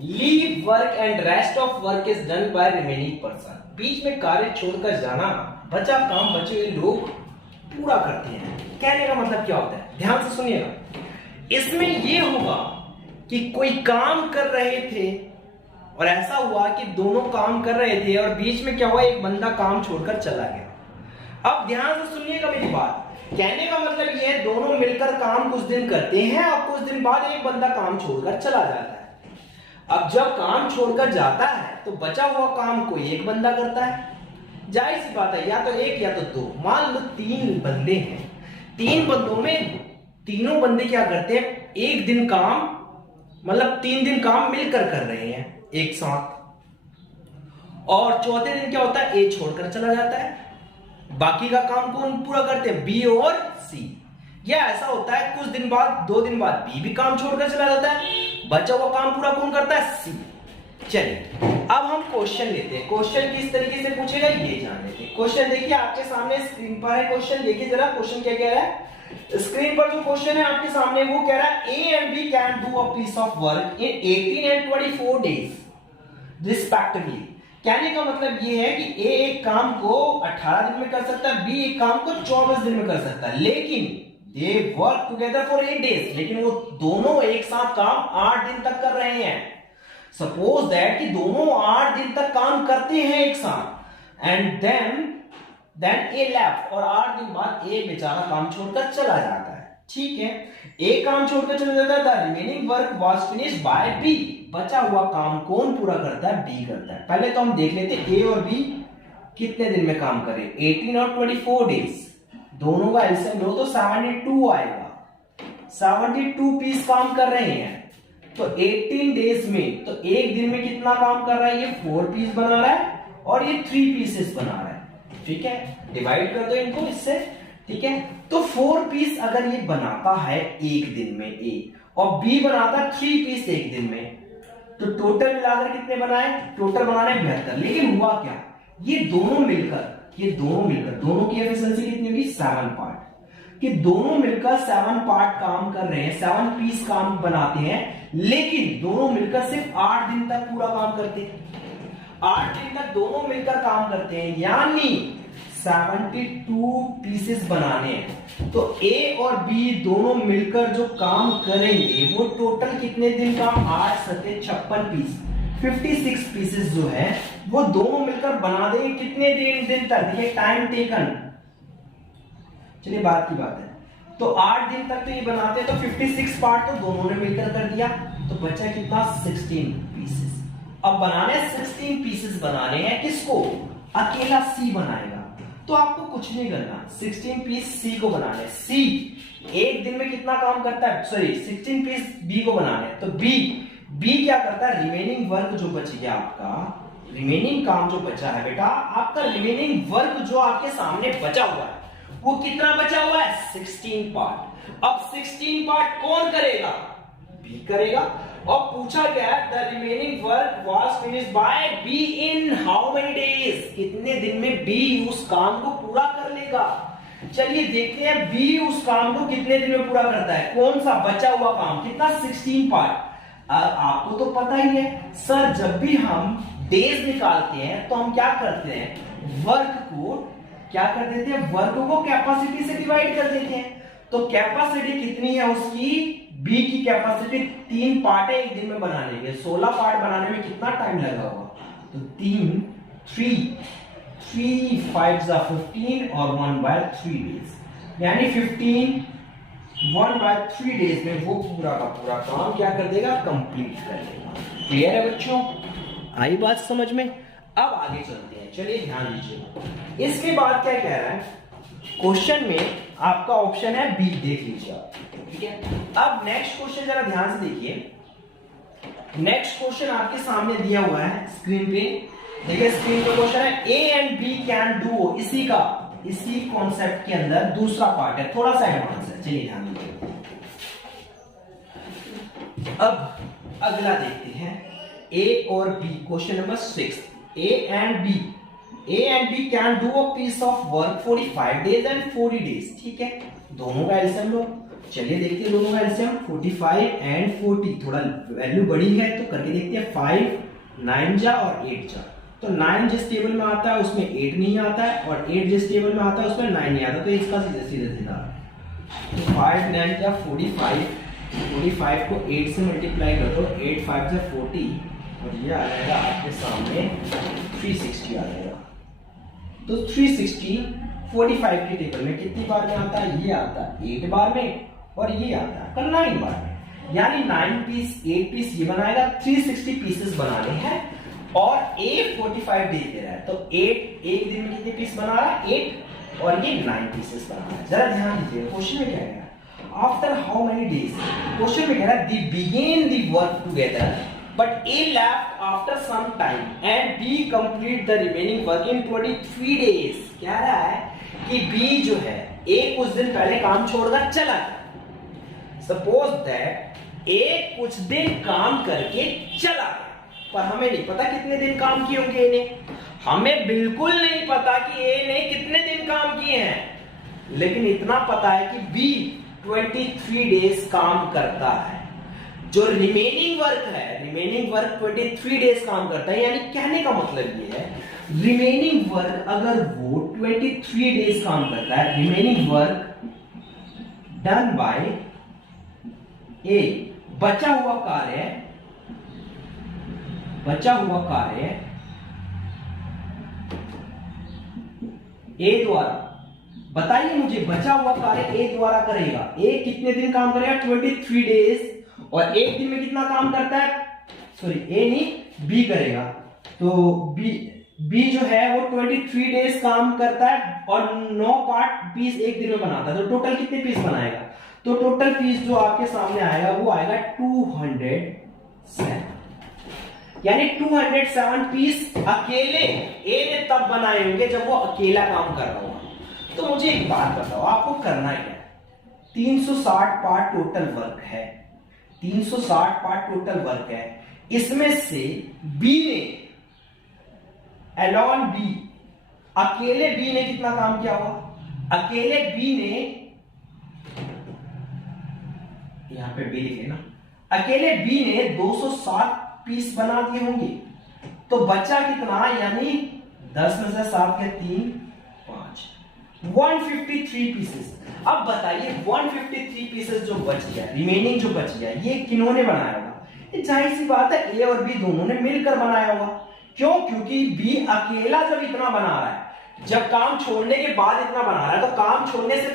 leave work and rest of work is done by remaining person. बीच में कार्य छोड़कर जाना, बचा काम बचे हुए लोग पूरा करते हैं। कहने का मतलब क्या होता है, ध्यान से सुनिएगा। इसमें यह होगा कि कोई काम कर रहे थे और ऐसा हुआ कि दोनों काम कर रहे थे और बीच में क्या हुआ, एक बंदा काम छोड़कर चला गया। अब ध्यान से सुनिएगा मेरी बात, कहने का मतलब यह है दोनों मिलकर काम कुछ दिन करते हैं और कुछ दिन बाद एक बंदा काम छोड़कर चला जाता है। अब जब काम छोड़कर जाता है तो बचा हुआ काम कोई एक बंदा करता है, जाहिर सी बात है, या तो एक या तो दो। मान लो 3 बंदे हैं, 3 बंदों में तीनों बंदे क्या करते हैं, एक दिन काम, मतलब 3 दिन काम मिलकर कर रहे हैं एक साथ, और चौथे दिन क्या होता है, ए छोड़कर चला जाता है, बाकी का काम कौन पूरा करते हैं, बी और सी। या ऐसा होता है कुछ दिन बाद, 2 दिन बाद बी भी काम छोड़कर चला जाता है, बचा हुआ काम पूरा कौन करता है, सी। चलिए अब हम क्वेश्चन लेते हैं, क्वेश्चन किस तरीके से पूछेगा ये जान लेते हैं। क्वेश्चन देखिए आपके सामने स्क्रीन पर है, क्वेश्चन देखिए जरा, क्वेश्चन क्या कह रहा है। स्क्रीन पर जो क्वेश्चन है आपके सामने वो कह रहा है A and B can do a piece of work in 18 and 24 days respectively. कहने का मतलब ये है कि ए एक काम को 18 दिन में कर सकता है, बी एक काम को 24 दिन में कर सकता है, लेकिन they work together for 8 days, लेकिन वो दोनों एक साथ काम 8 दिन तक कर रहे हैं। सपोज दैट कि दोनों 8 दिन तक काम करते हैं एक साथ, एंड देन ए लेफ्ट, और 8 दिन बाद ए बेचारा काम छोड़कर चला जाता है, ठीक है। ए काम छोड़कर चला जाता है, the remaining work was finished by B. बचा हुआ काम कौन पूरा करता है, बी करता है। पहले तो हम देख लेते हैं ए और बी कितने दिन में काम करे, 18 और 24 डेज, दोनों का एलसीएम लो तो 72 आएगा, 72 पीस काम कर रहे हैं, तो 18 डेज में, तो एक दिन में कितना काम कर रहा है, ये 4 पीस बना रहा है और ये 3 पीसेस बना रहा है, ठीक है। डिवाइड कर दो इनको इससे, ठीक है। तो 4 पीस अगर ये बनाता है एक दिन में ए, और बी बनाता है 3 पीस एक दिन में, तो टोटल मिलाकर कितने बनाए, टोटल बनाने 72। लेकिन हुआ क्या, ये दोनों मिलकर दोनों की एफिशिएंसी कितनी होगी, 7 पार्ट, कि दोनों मिलकर 7 पार्ट काम कर रहे हैं, 7 पीस काम बनाते हैं, लेकिन दोनों मिलकर सिर्फ 8 दिन तक पूरा काम करते हैं। 8 दिन तक दोनों मिलकर काम करते हैं, यानी 72 पीसेस बनाने हैं। तो ए और बी दोनों मिलकर जो काम करेंगे वो टोटल कितने दिन का, 8 सत्ते 56 पीस, 56 पीसेस जो है वो दोनों मिलकर बना देंगे कितने दिन तक, देखिए टाइम टेकन, चलिए बात की बात है, तो 8 दिन तक तो ये बनाते हैं, तो 56 पार्ट तो दोनों ने मिलकर कर दिया, तो बचा कितना, 16 पीसेस। अब बनाने 16 पीसेस बनाने हैं, किसको, अकेला सी बनाएगा, तो आपको कुछ नहीं करना, 16 पीस सी को बनाने, सी एक दिन में कितना काम करता है, सॉरी 16 पीस बी को बनाने, तो बी क्या करता है, रिमेनिंग वर्क जो बच गया आपका, रिमेनिंग काम जो बचा है बेटा आपका, रिमेनिंग वर्क जो आपके सामने बचा हुआ है वो कितना बचा हुआ है? 16 पार्ट। अब 16 पार्ट कौन करेगा? बी करेगा। और पूछा गया the remaining work was finished by B in how many days, कितने दिन में बी उस काम को पूरा कर लेगा। चलिए देखते हैं बी उस काम को कितने दिन में पूरा करता है। कौन सा बचा हुआ काम, कितना? 16 पार्ट। आपको तो पता ही है सर, जब भी हम डेज निकालते हैं तो हम क्या करते हैं? वर्क को क्या कर देते हैं? वर्क को कैपेसिटी से डिवाइड कर देते हैं। तो कैपेसिटी कितनी है उसकी? बी की कैपेसिटी 3 पार्ट है एक दिन में बनाने के। 16 पार्ट बनाने में कितना टाइम लगा होगा? तो 3 5 15 और 1/3 डेज, यानी 15 1/3 डेज में वो पूरा का पूरा काम क्या कर देगा? कंप्लीट कर देगा। क्लियर है बच्चों? आई बात समझ में? अब आगे चलते हैं, चलिए ध्यान दीजिए। इसके बाद क्या कह रहा है क्वेश्चन में? आपका ऑप्शन है बी, देख लीजिए आप, ठीक है। अब नेक्स्ट क्वेश्चन जरा ध्यान से देखिए। नेक्स्ट क्वेश्चन आपके सामने दिया हुआ है स्क्रीन पे, देखिए स्क्रीन पे क्वेश्चन है A and B can do, इसी कॉन्सेप्ट के अंदर दूसरा पार्ट है, थोड़ा सा एडवांस है, चलिए ध्यान दीजिए। अब अगला देखते हैं ए और B, question number 6। A and B can do a piece of work 45 days and 40 days, ठीक है। दोनों का एलसीएम लो, चलिए देखते हैं दोनों का एलसीएम। 45 एंड 40, थोड़ा वैल्यू बड़ी है तो करके देखते हैं। 5 9 जा और 8 जा, तो 9 जिस टेबल में आता है उसमें 8 नहीं आता है, और 8 जिस टेबल में आता है उसमें 9 नहीं आता, तो इसका सीधे सीधा तो 5 9 जा 45 को 8 से मल्टीप्लाई कर दो, 8 5 जा 40, और ये आ जाएगा आपके सामने 360 आ जाएगा। तो 360 45 की टेबल में कितनी बार में आता है? ये आता है 8 बार में, और ये आता है 9 बार में, यानी 9 पीस 8 पीस ये बनाएगा। 360 पीसेस बनाने हैं और ए 45 डेज दे रहा है, तो 8 एक दिन में कितने पीस बना रहा है? 8, और ये 9 पीसेस बना रहा है। जरा ध्यान दीजिए क्वेश्चन में क्या है, after how many days. Question में कह रहा है they begin the work together but A left after some time and B complete the remaining work in 23 days. कह रहा है कि बी जो है ए कुछ दिन पहले काम छोड़कर चला गया। सपोज दैट ए कुछ दिन काम करके चला गया, पर हमें नहीं पता कितने दिन काम किए होंगे ए ने, हमें बिल्कुल नहीं पता कि ए ने कितने दिन काम किए हैं, लेकिन इतना पता है कि बी 23 डेज काम करता है। जो रिमेनिंग वर्क 23 डेज काम करता है, यानी कहने का मतलब ये है रिमेनिंग वर्क अगर वो 23 डेज काम करता है, रिमेनिंग वर्क डन बाय ए, बचा हुआ कार्य ए द्वारा, बताइए मुझे, बचा हुआ कार्य ए द्वारा करेगा। ए कितने दिन काम करेगा? 23 डेज, और एक दिन में कितना काम करता है? सॉरी ए नहीं, बी करेगा। तो बी जो है वो 23 डेज काम करता है और 9 पार्ट पीस एक दिन में बनाता है, तो टोटल कितने पीस बनाएगा? तो टोटल पीस जो आपके सामने आएगा वो आएगा 207, यानी 207 पीस अकेले ए ने तब बनाए होंगे जब वो अकेला काम कर रहा होगा। तो मुझे एक बात बताओ, आपको करना क्या है? 360 पार्ट टोटल वर्क है, 360 पार्ट टोटल वर्क है। इसमें से बी ने, एलॉन बी, अकेले बी ने कितना काम किया होगा? अकेले बी ने, यहां पे बी लिखे ना, अकेले बी ने 207 पीस बना दिए होंगे। तो बचा कितना? यानी 10 में से 7 के 3 5, 153 पीसेस। अब बताइए 153 पीसेस जो बच गया, रिमेनिंग जो बच गया, ये किन्होंने बनाया होगा? जाहिर सी बात है ए और बी दोनों ने मिलकर बनाया होगा। क्यों? क्योंकि बी अकेला जब इतना बना रहा है, जब काम छोड़ने के बाद इतना बना रहा है, तो काम छोड़ने से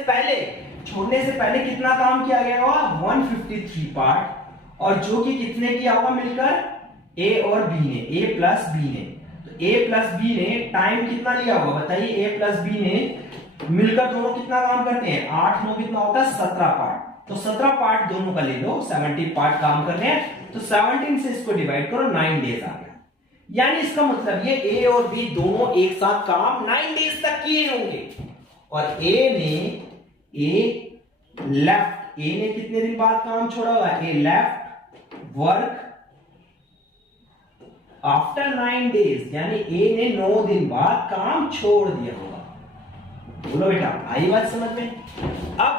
पहले कितना काम किया गया होगा? 153 पार्ट, और जो कि कितने किया होगा मिलकर? ए और बी ने, ए प्लस बी ने। तो ए प्लस बी ने टाइम कितना लिया होगा बताइए? ए प्लस बी ने मिलकर दोनों कितना काम करते हैं? 8 9 कितना होता है? 17 पार्ट। तो 17 पार्ट दोनों का ले लो, 17 पार्ट काम कर रहे हैं, तो 17 से इसको डिवाइड करो, 9 डेज आ गया। यानी इसका मतलब ये ए और बी दोनों एक साथ काम 9 डेज तक किए होंगे। और ए लेफ्ट, ए ने कितने दिन बाद काम छोड़ा हुआ है? ए लेफ्ट वर्क आफ्टर 9 days, यानी ए ने 9 दिन बाद काम छोड़ दिया होगा। बोलो बेटा, आई बात समझ में? अब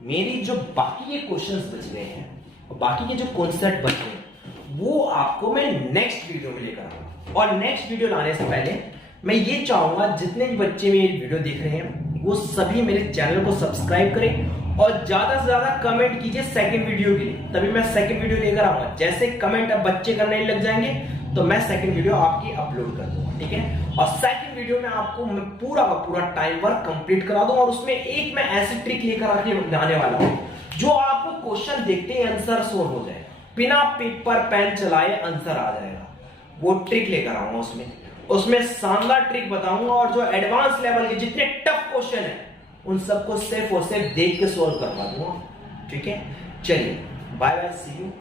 मेरी जो बाकी के क्वेश्चंस बच गए हैं और बाकी के जो कॉन्सेप्ट बच गए हैं वो आपको मैं नेक्स्ट वीडियो में लेकर आऊंगा। और नेक्स्ट वीडियो लाने से पहले मैं ये चाहूंगा जितने भी बच्चे मेरी वीडियो देख रहे हैं वो सभी मेरे चैनल को सब्सक्राइब करें और ज्यादा से ज्यादा कमेंट कीजिए सेकंड वीडियो के लिए, तभी मैं सेकंड वीडियो लेकर आऊंगा। जैसे कमेंट अब बच्चे करने लग जाएंगे तो मैं सेकंड वीडियो आपकी अपलोड कर दूंगा, ठीक है? और सेकंड वीडियो में आपको मैं पूरा का पूरा टाइम वर्क कंप्लीट करा दूंगा और उसमें एक मैं ऐसी ट्रिक लेकर आने वाला हूं जो आपको क्वेश्चन देखते ही आंसर सोल्व हो जाएगा, बिना पेपर पेन चलाए आंसर आ जाएगा। वो ट्रिक लेकर आऊंगा, उसमें शानदार ट्रिक बताऊंगा और जो एडवांस लेवल के जितने टफ क्वेश्चन है उन सबको सिर्फ और सिर्फ देख के सोल्व करवा दूंगा, ठीक है? चलिए, बाय बाय, सी यू।